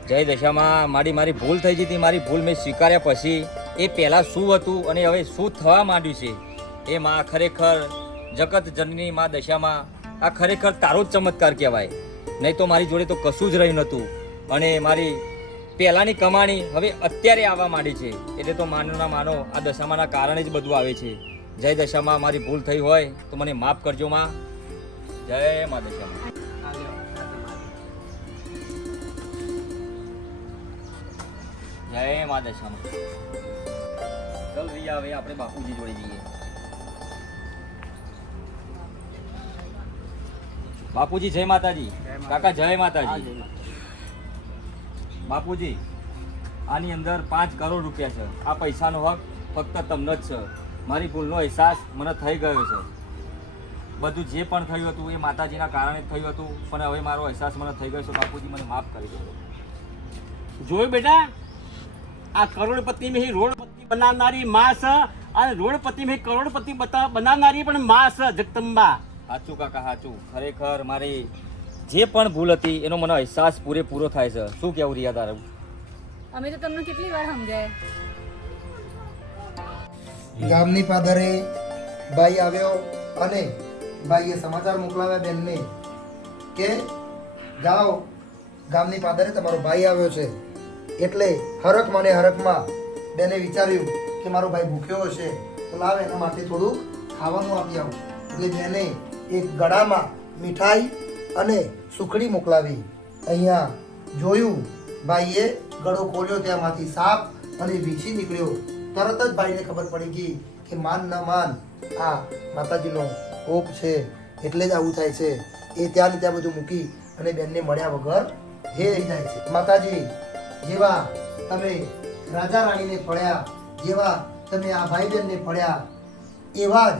જય દશામાં મારી ભૂલ થઈ હતી. મારી ભૂલ મેં સ્વીકાર્યા પછી એ પહેલા શું હતું અને હવે શું થવા માંડ્યું છે એ માં ખરેખર જગત જનની માં દશામાં આ ખરેખર તારો જ ચમત્કાર કહેવાય. નહીં તો મારી જોડે તો કશું જ રહ્યું નહોતું અને મારી પહેલાની કમાણી હવે અત્યારે આવવા માંડી છે. એટલે તો માનો ના માનો આ દશામાના કારણે જ બધું આવે છે. જય દશામાં મારી ભૂલ થઈ હોય તો મને માફ કરજો માં. જય મા દશામાં. જય મા દશામાં. ચલ ભૈયા હવે આપણે બાપુજી જોડે જઈએ. બાપુજી જય માતાજી. કાકા જય માતાજી. બાપુજી આની અંદર 5 કરોડ રૂપિયા છે. આ પૈસાનો હક ફક્ત તમને જ છે. મારી ભૂલનો અહેસાસ મને થઈ ગયો છે. બધું જે પણ થયું હતું એ માતાજીના કારણે જ થયું હતું, પણ હવે મારો અહેસાસ મને થઈ ગયો છે. બાપુજી મને માફ કરી દો. જોયું બેટા, આ કરોડપતિ મેં રોડપતિ બનાવનારી માં છે અને રોડપતિ મેં કરોડપતિ બનાવનારી પણ માં છે જગદંબા. સાચું કાકા સાચું. ખરેખર મારી જે પણ ભૂલ હતી એનો મને અહેસાસ પૂરેપૂરો થાય છે. શું કેવું રિયા તારું? અમે તો તમને કેટલી વાર સમજાય. ગામની પાદરે ભાઈ આવ્યો અને ભાઈએ સમાચાર મોકલાવ્યા બેનને કે જાઓ ગામની પાદરે તમારો ભાઈ આવ્યો છે. એટલે હરખ મને હરખમાં બેને વિચાર્યું કે મારો ભાઈ ભૂખ્યો હશે તો લાવ એના માટે થોડુંક ખાવાનું આપી આવું. એટલે બેને એક ગળામાં મીઠાઈ અને સુખડી મોકલાવી. અહીંયા જોયું ભાઈએ ગળો ખોલ્યો, ત્યાંમાંથી સાપ અને વીછી નીકળ્યો. તરત જ ભાઈને ખબર પડી ગઈ કે માન ન માન આ માતાજીનો કોપ છે, એટલે જ આવું થાય છે. એ ત્યાં ને ત્યાં બધું મૂકી અને બેનને મળ્યા વગર હે રહી જાય છે. માતાજી જેવા તમે રાજા રાણીને ફળ્યા, જેવા તમે આ ભાઈ બહેનને ફળ્યા, એવા જ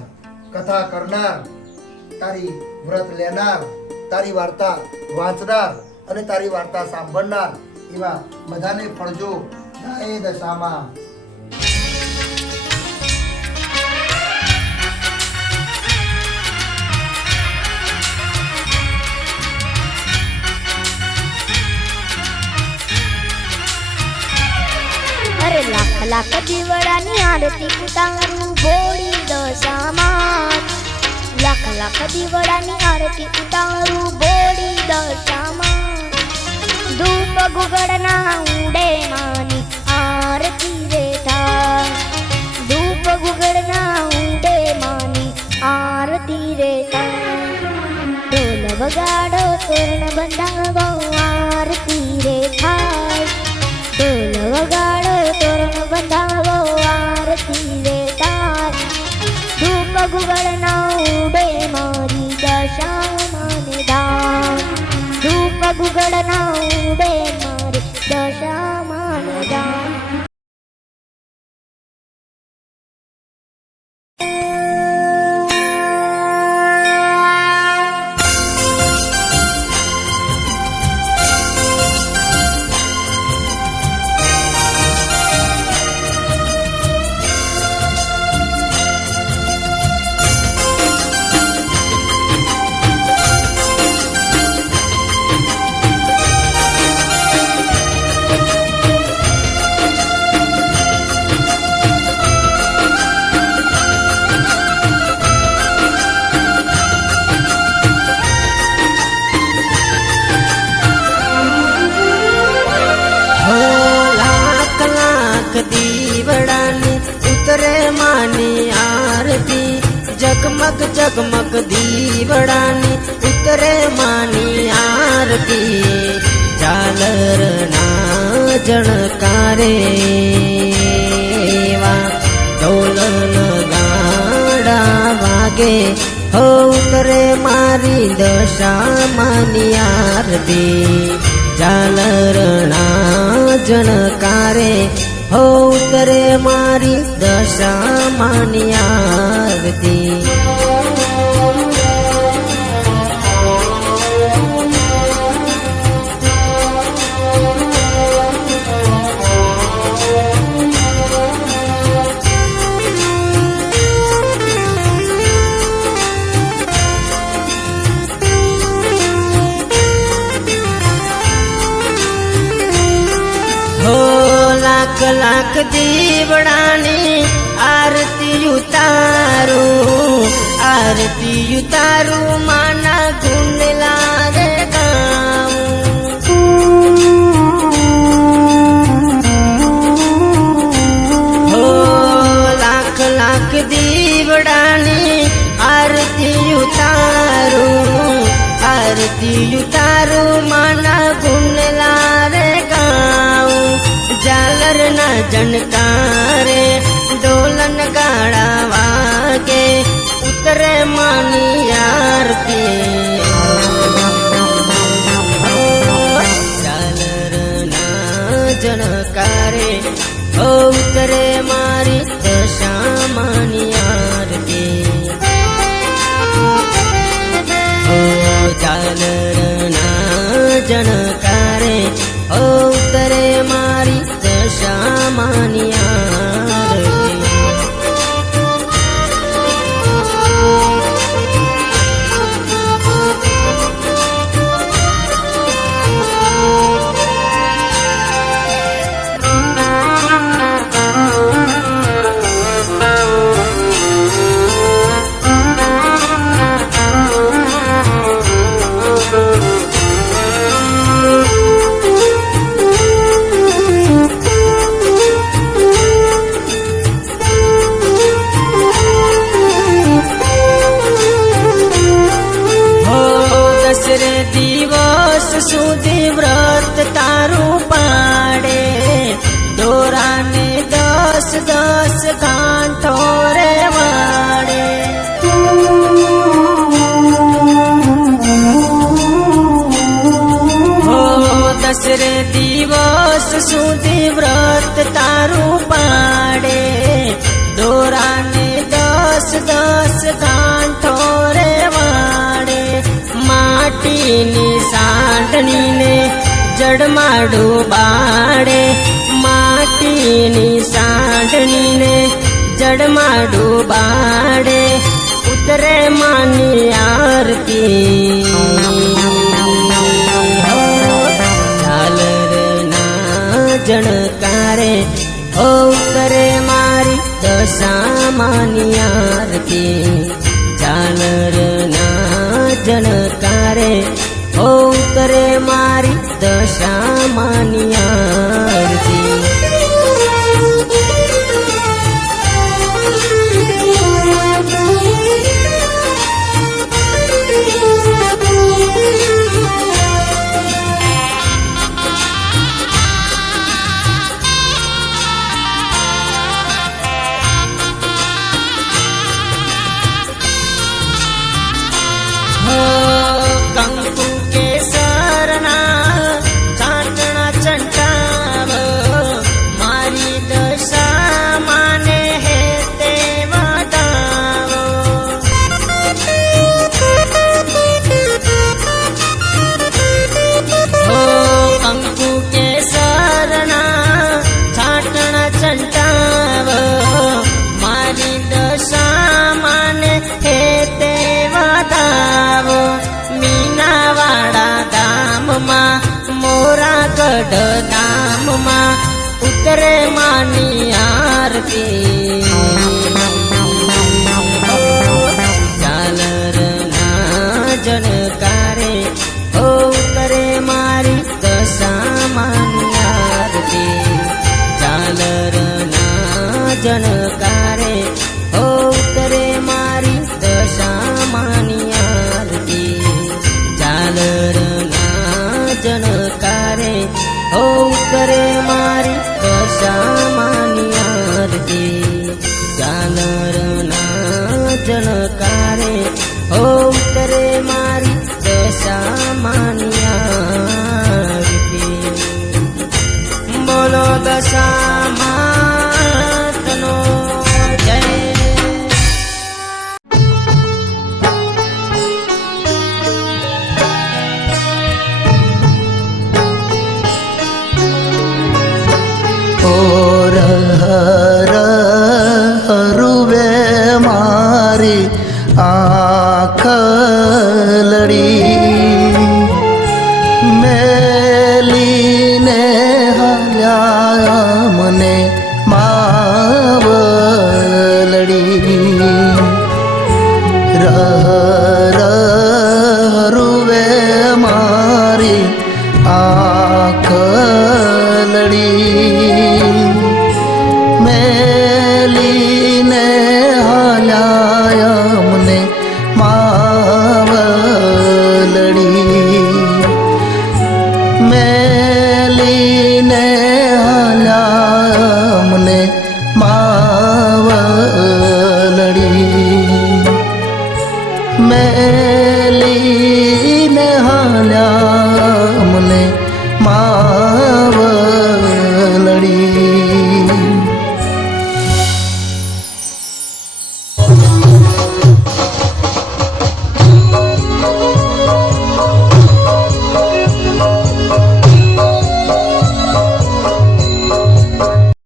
કથા કરનાર, તારી વ્રત લેનાર, તારી વાર્તા વાંચનાર અને તારી વાર્તા સાંભળનાર એવા બધાને ફળજો. જય દશામાં. અરે લાખ લાખ દીવડાની આરતી ઉતારું ભોળી દશામાં. લાખ લાખ દીવડાની આરતી ઉતારું ભોળી દશામાં. ધૂપ ગુગળના ઉડે માની આરતી રે થાય. ધૂપ ગુગળના ઉડે માની આરતી રે થાય. ઢોલ વગાડો તોરણ બંધાવો આરતી રે થાય. ઢોલ વગાડો તોરણ બંધાવો આરતી રે થાય. ધૂપ ગુગળના ઉડે મારી દશામાન ધામ. ધૂપ ગુગળના ઉડે મારી દશામાન ધામ. જગમગ જગમગ દીવડાની ઉતરે માની આ આરતી ઝાલરના જણકારે ઢોલન ગાડા વાગે હો ઉતરે મારી દશામાની આરતી ઝાલરના જણકારે હો ઉતરે મારી દશામાની આરતી લાખ લાખ દીવડાની આરતી ઉતારું માના ગુંદલા રે ગાઉં લાખ લાખ દીવડાની આરતી ઉતારું માના ગુંદલા રે ગાઉં ઝાલરના જનકારે ઢોલન ગાડા વાગે ઉતરે માની આરતી ઝાલરના જનકારે ઉતરે મારી દશામાની આરતી ઝાલરના જનકારે ઉતરે મારી દશામાની આરતી દિવસ સુધી વ્રત તારું પાડે દોરાને 10 ગાંઠો રે વાડે દસરે દિવસ સુધી વ્રત તારું પાડે દોરાને 10 ગાંઠો રે વાડે માટીની સાંઢણીને જડમાં ડૂબાડે માટીની સાંઢણીને જડમાં ડૂબાડે ઉતરે માની આરતી ઝાલરના જણકારે ઉતરે મારી દશામાની આરતી ઝાલરના જનકારે ઉતરે મારી દશામાની આરતી કંકુ કેસરના ચાંદણા ચંટાવ મારી દશા માને હે તે વટાવો કંકુ કેસરના ચાંદણા ચંટાવ મારી દશા માને હે તે વટાવો મીનાવાડા ગામમાં મોરાગઢ ધામમાં ઉતરે માની આરતી ઝાલરના જનકારે ઉતરે મારી દશામાની આરતી ઝાલરના જનકારે ઉતરે મારી દશામાની આરતી ઝાલરના દશા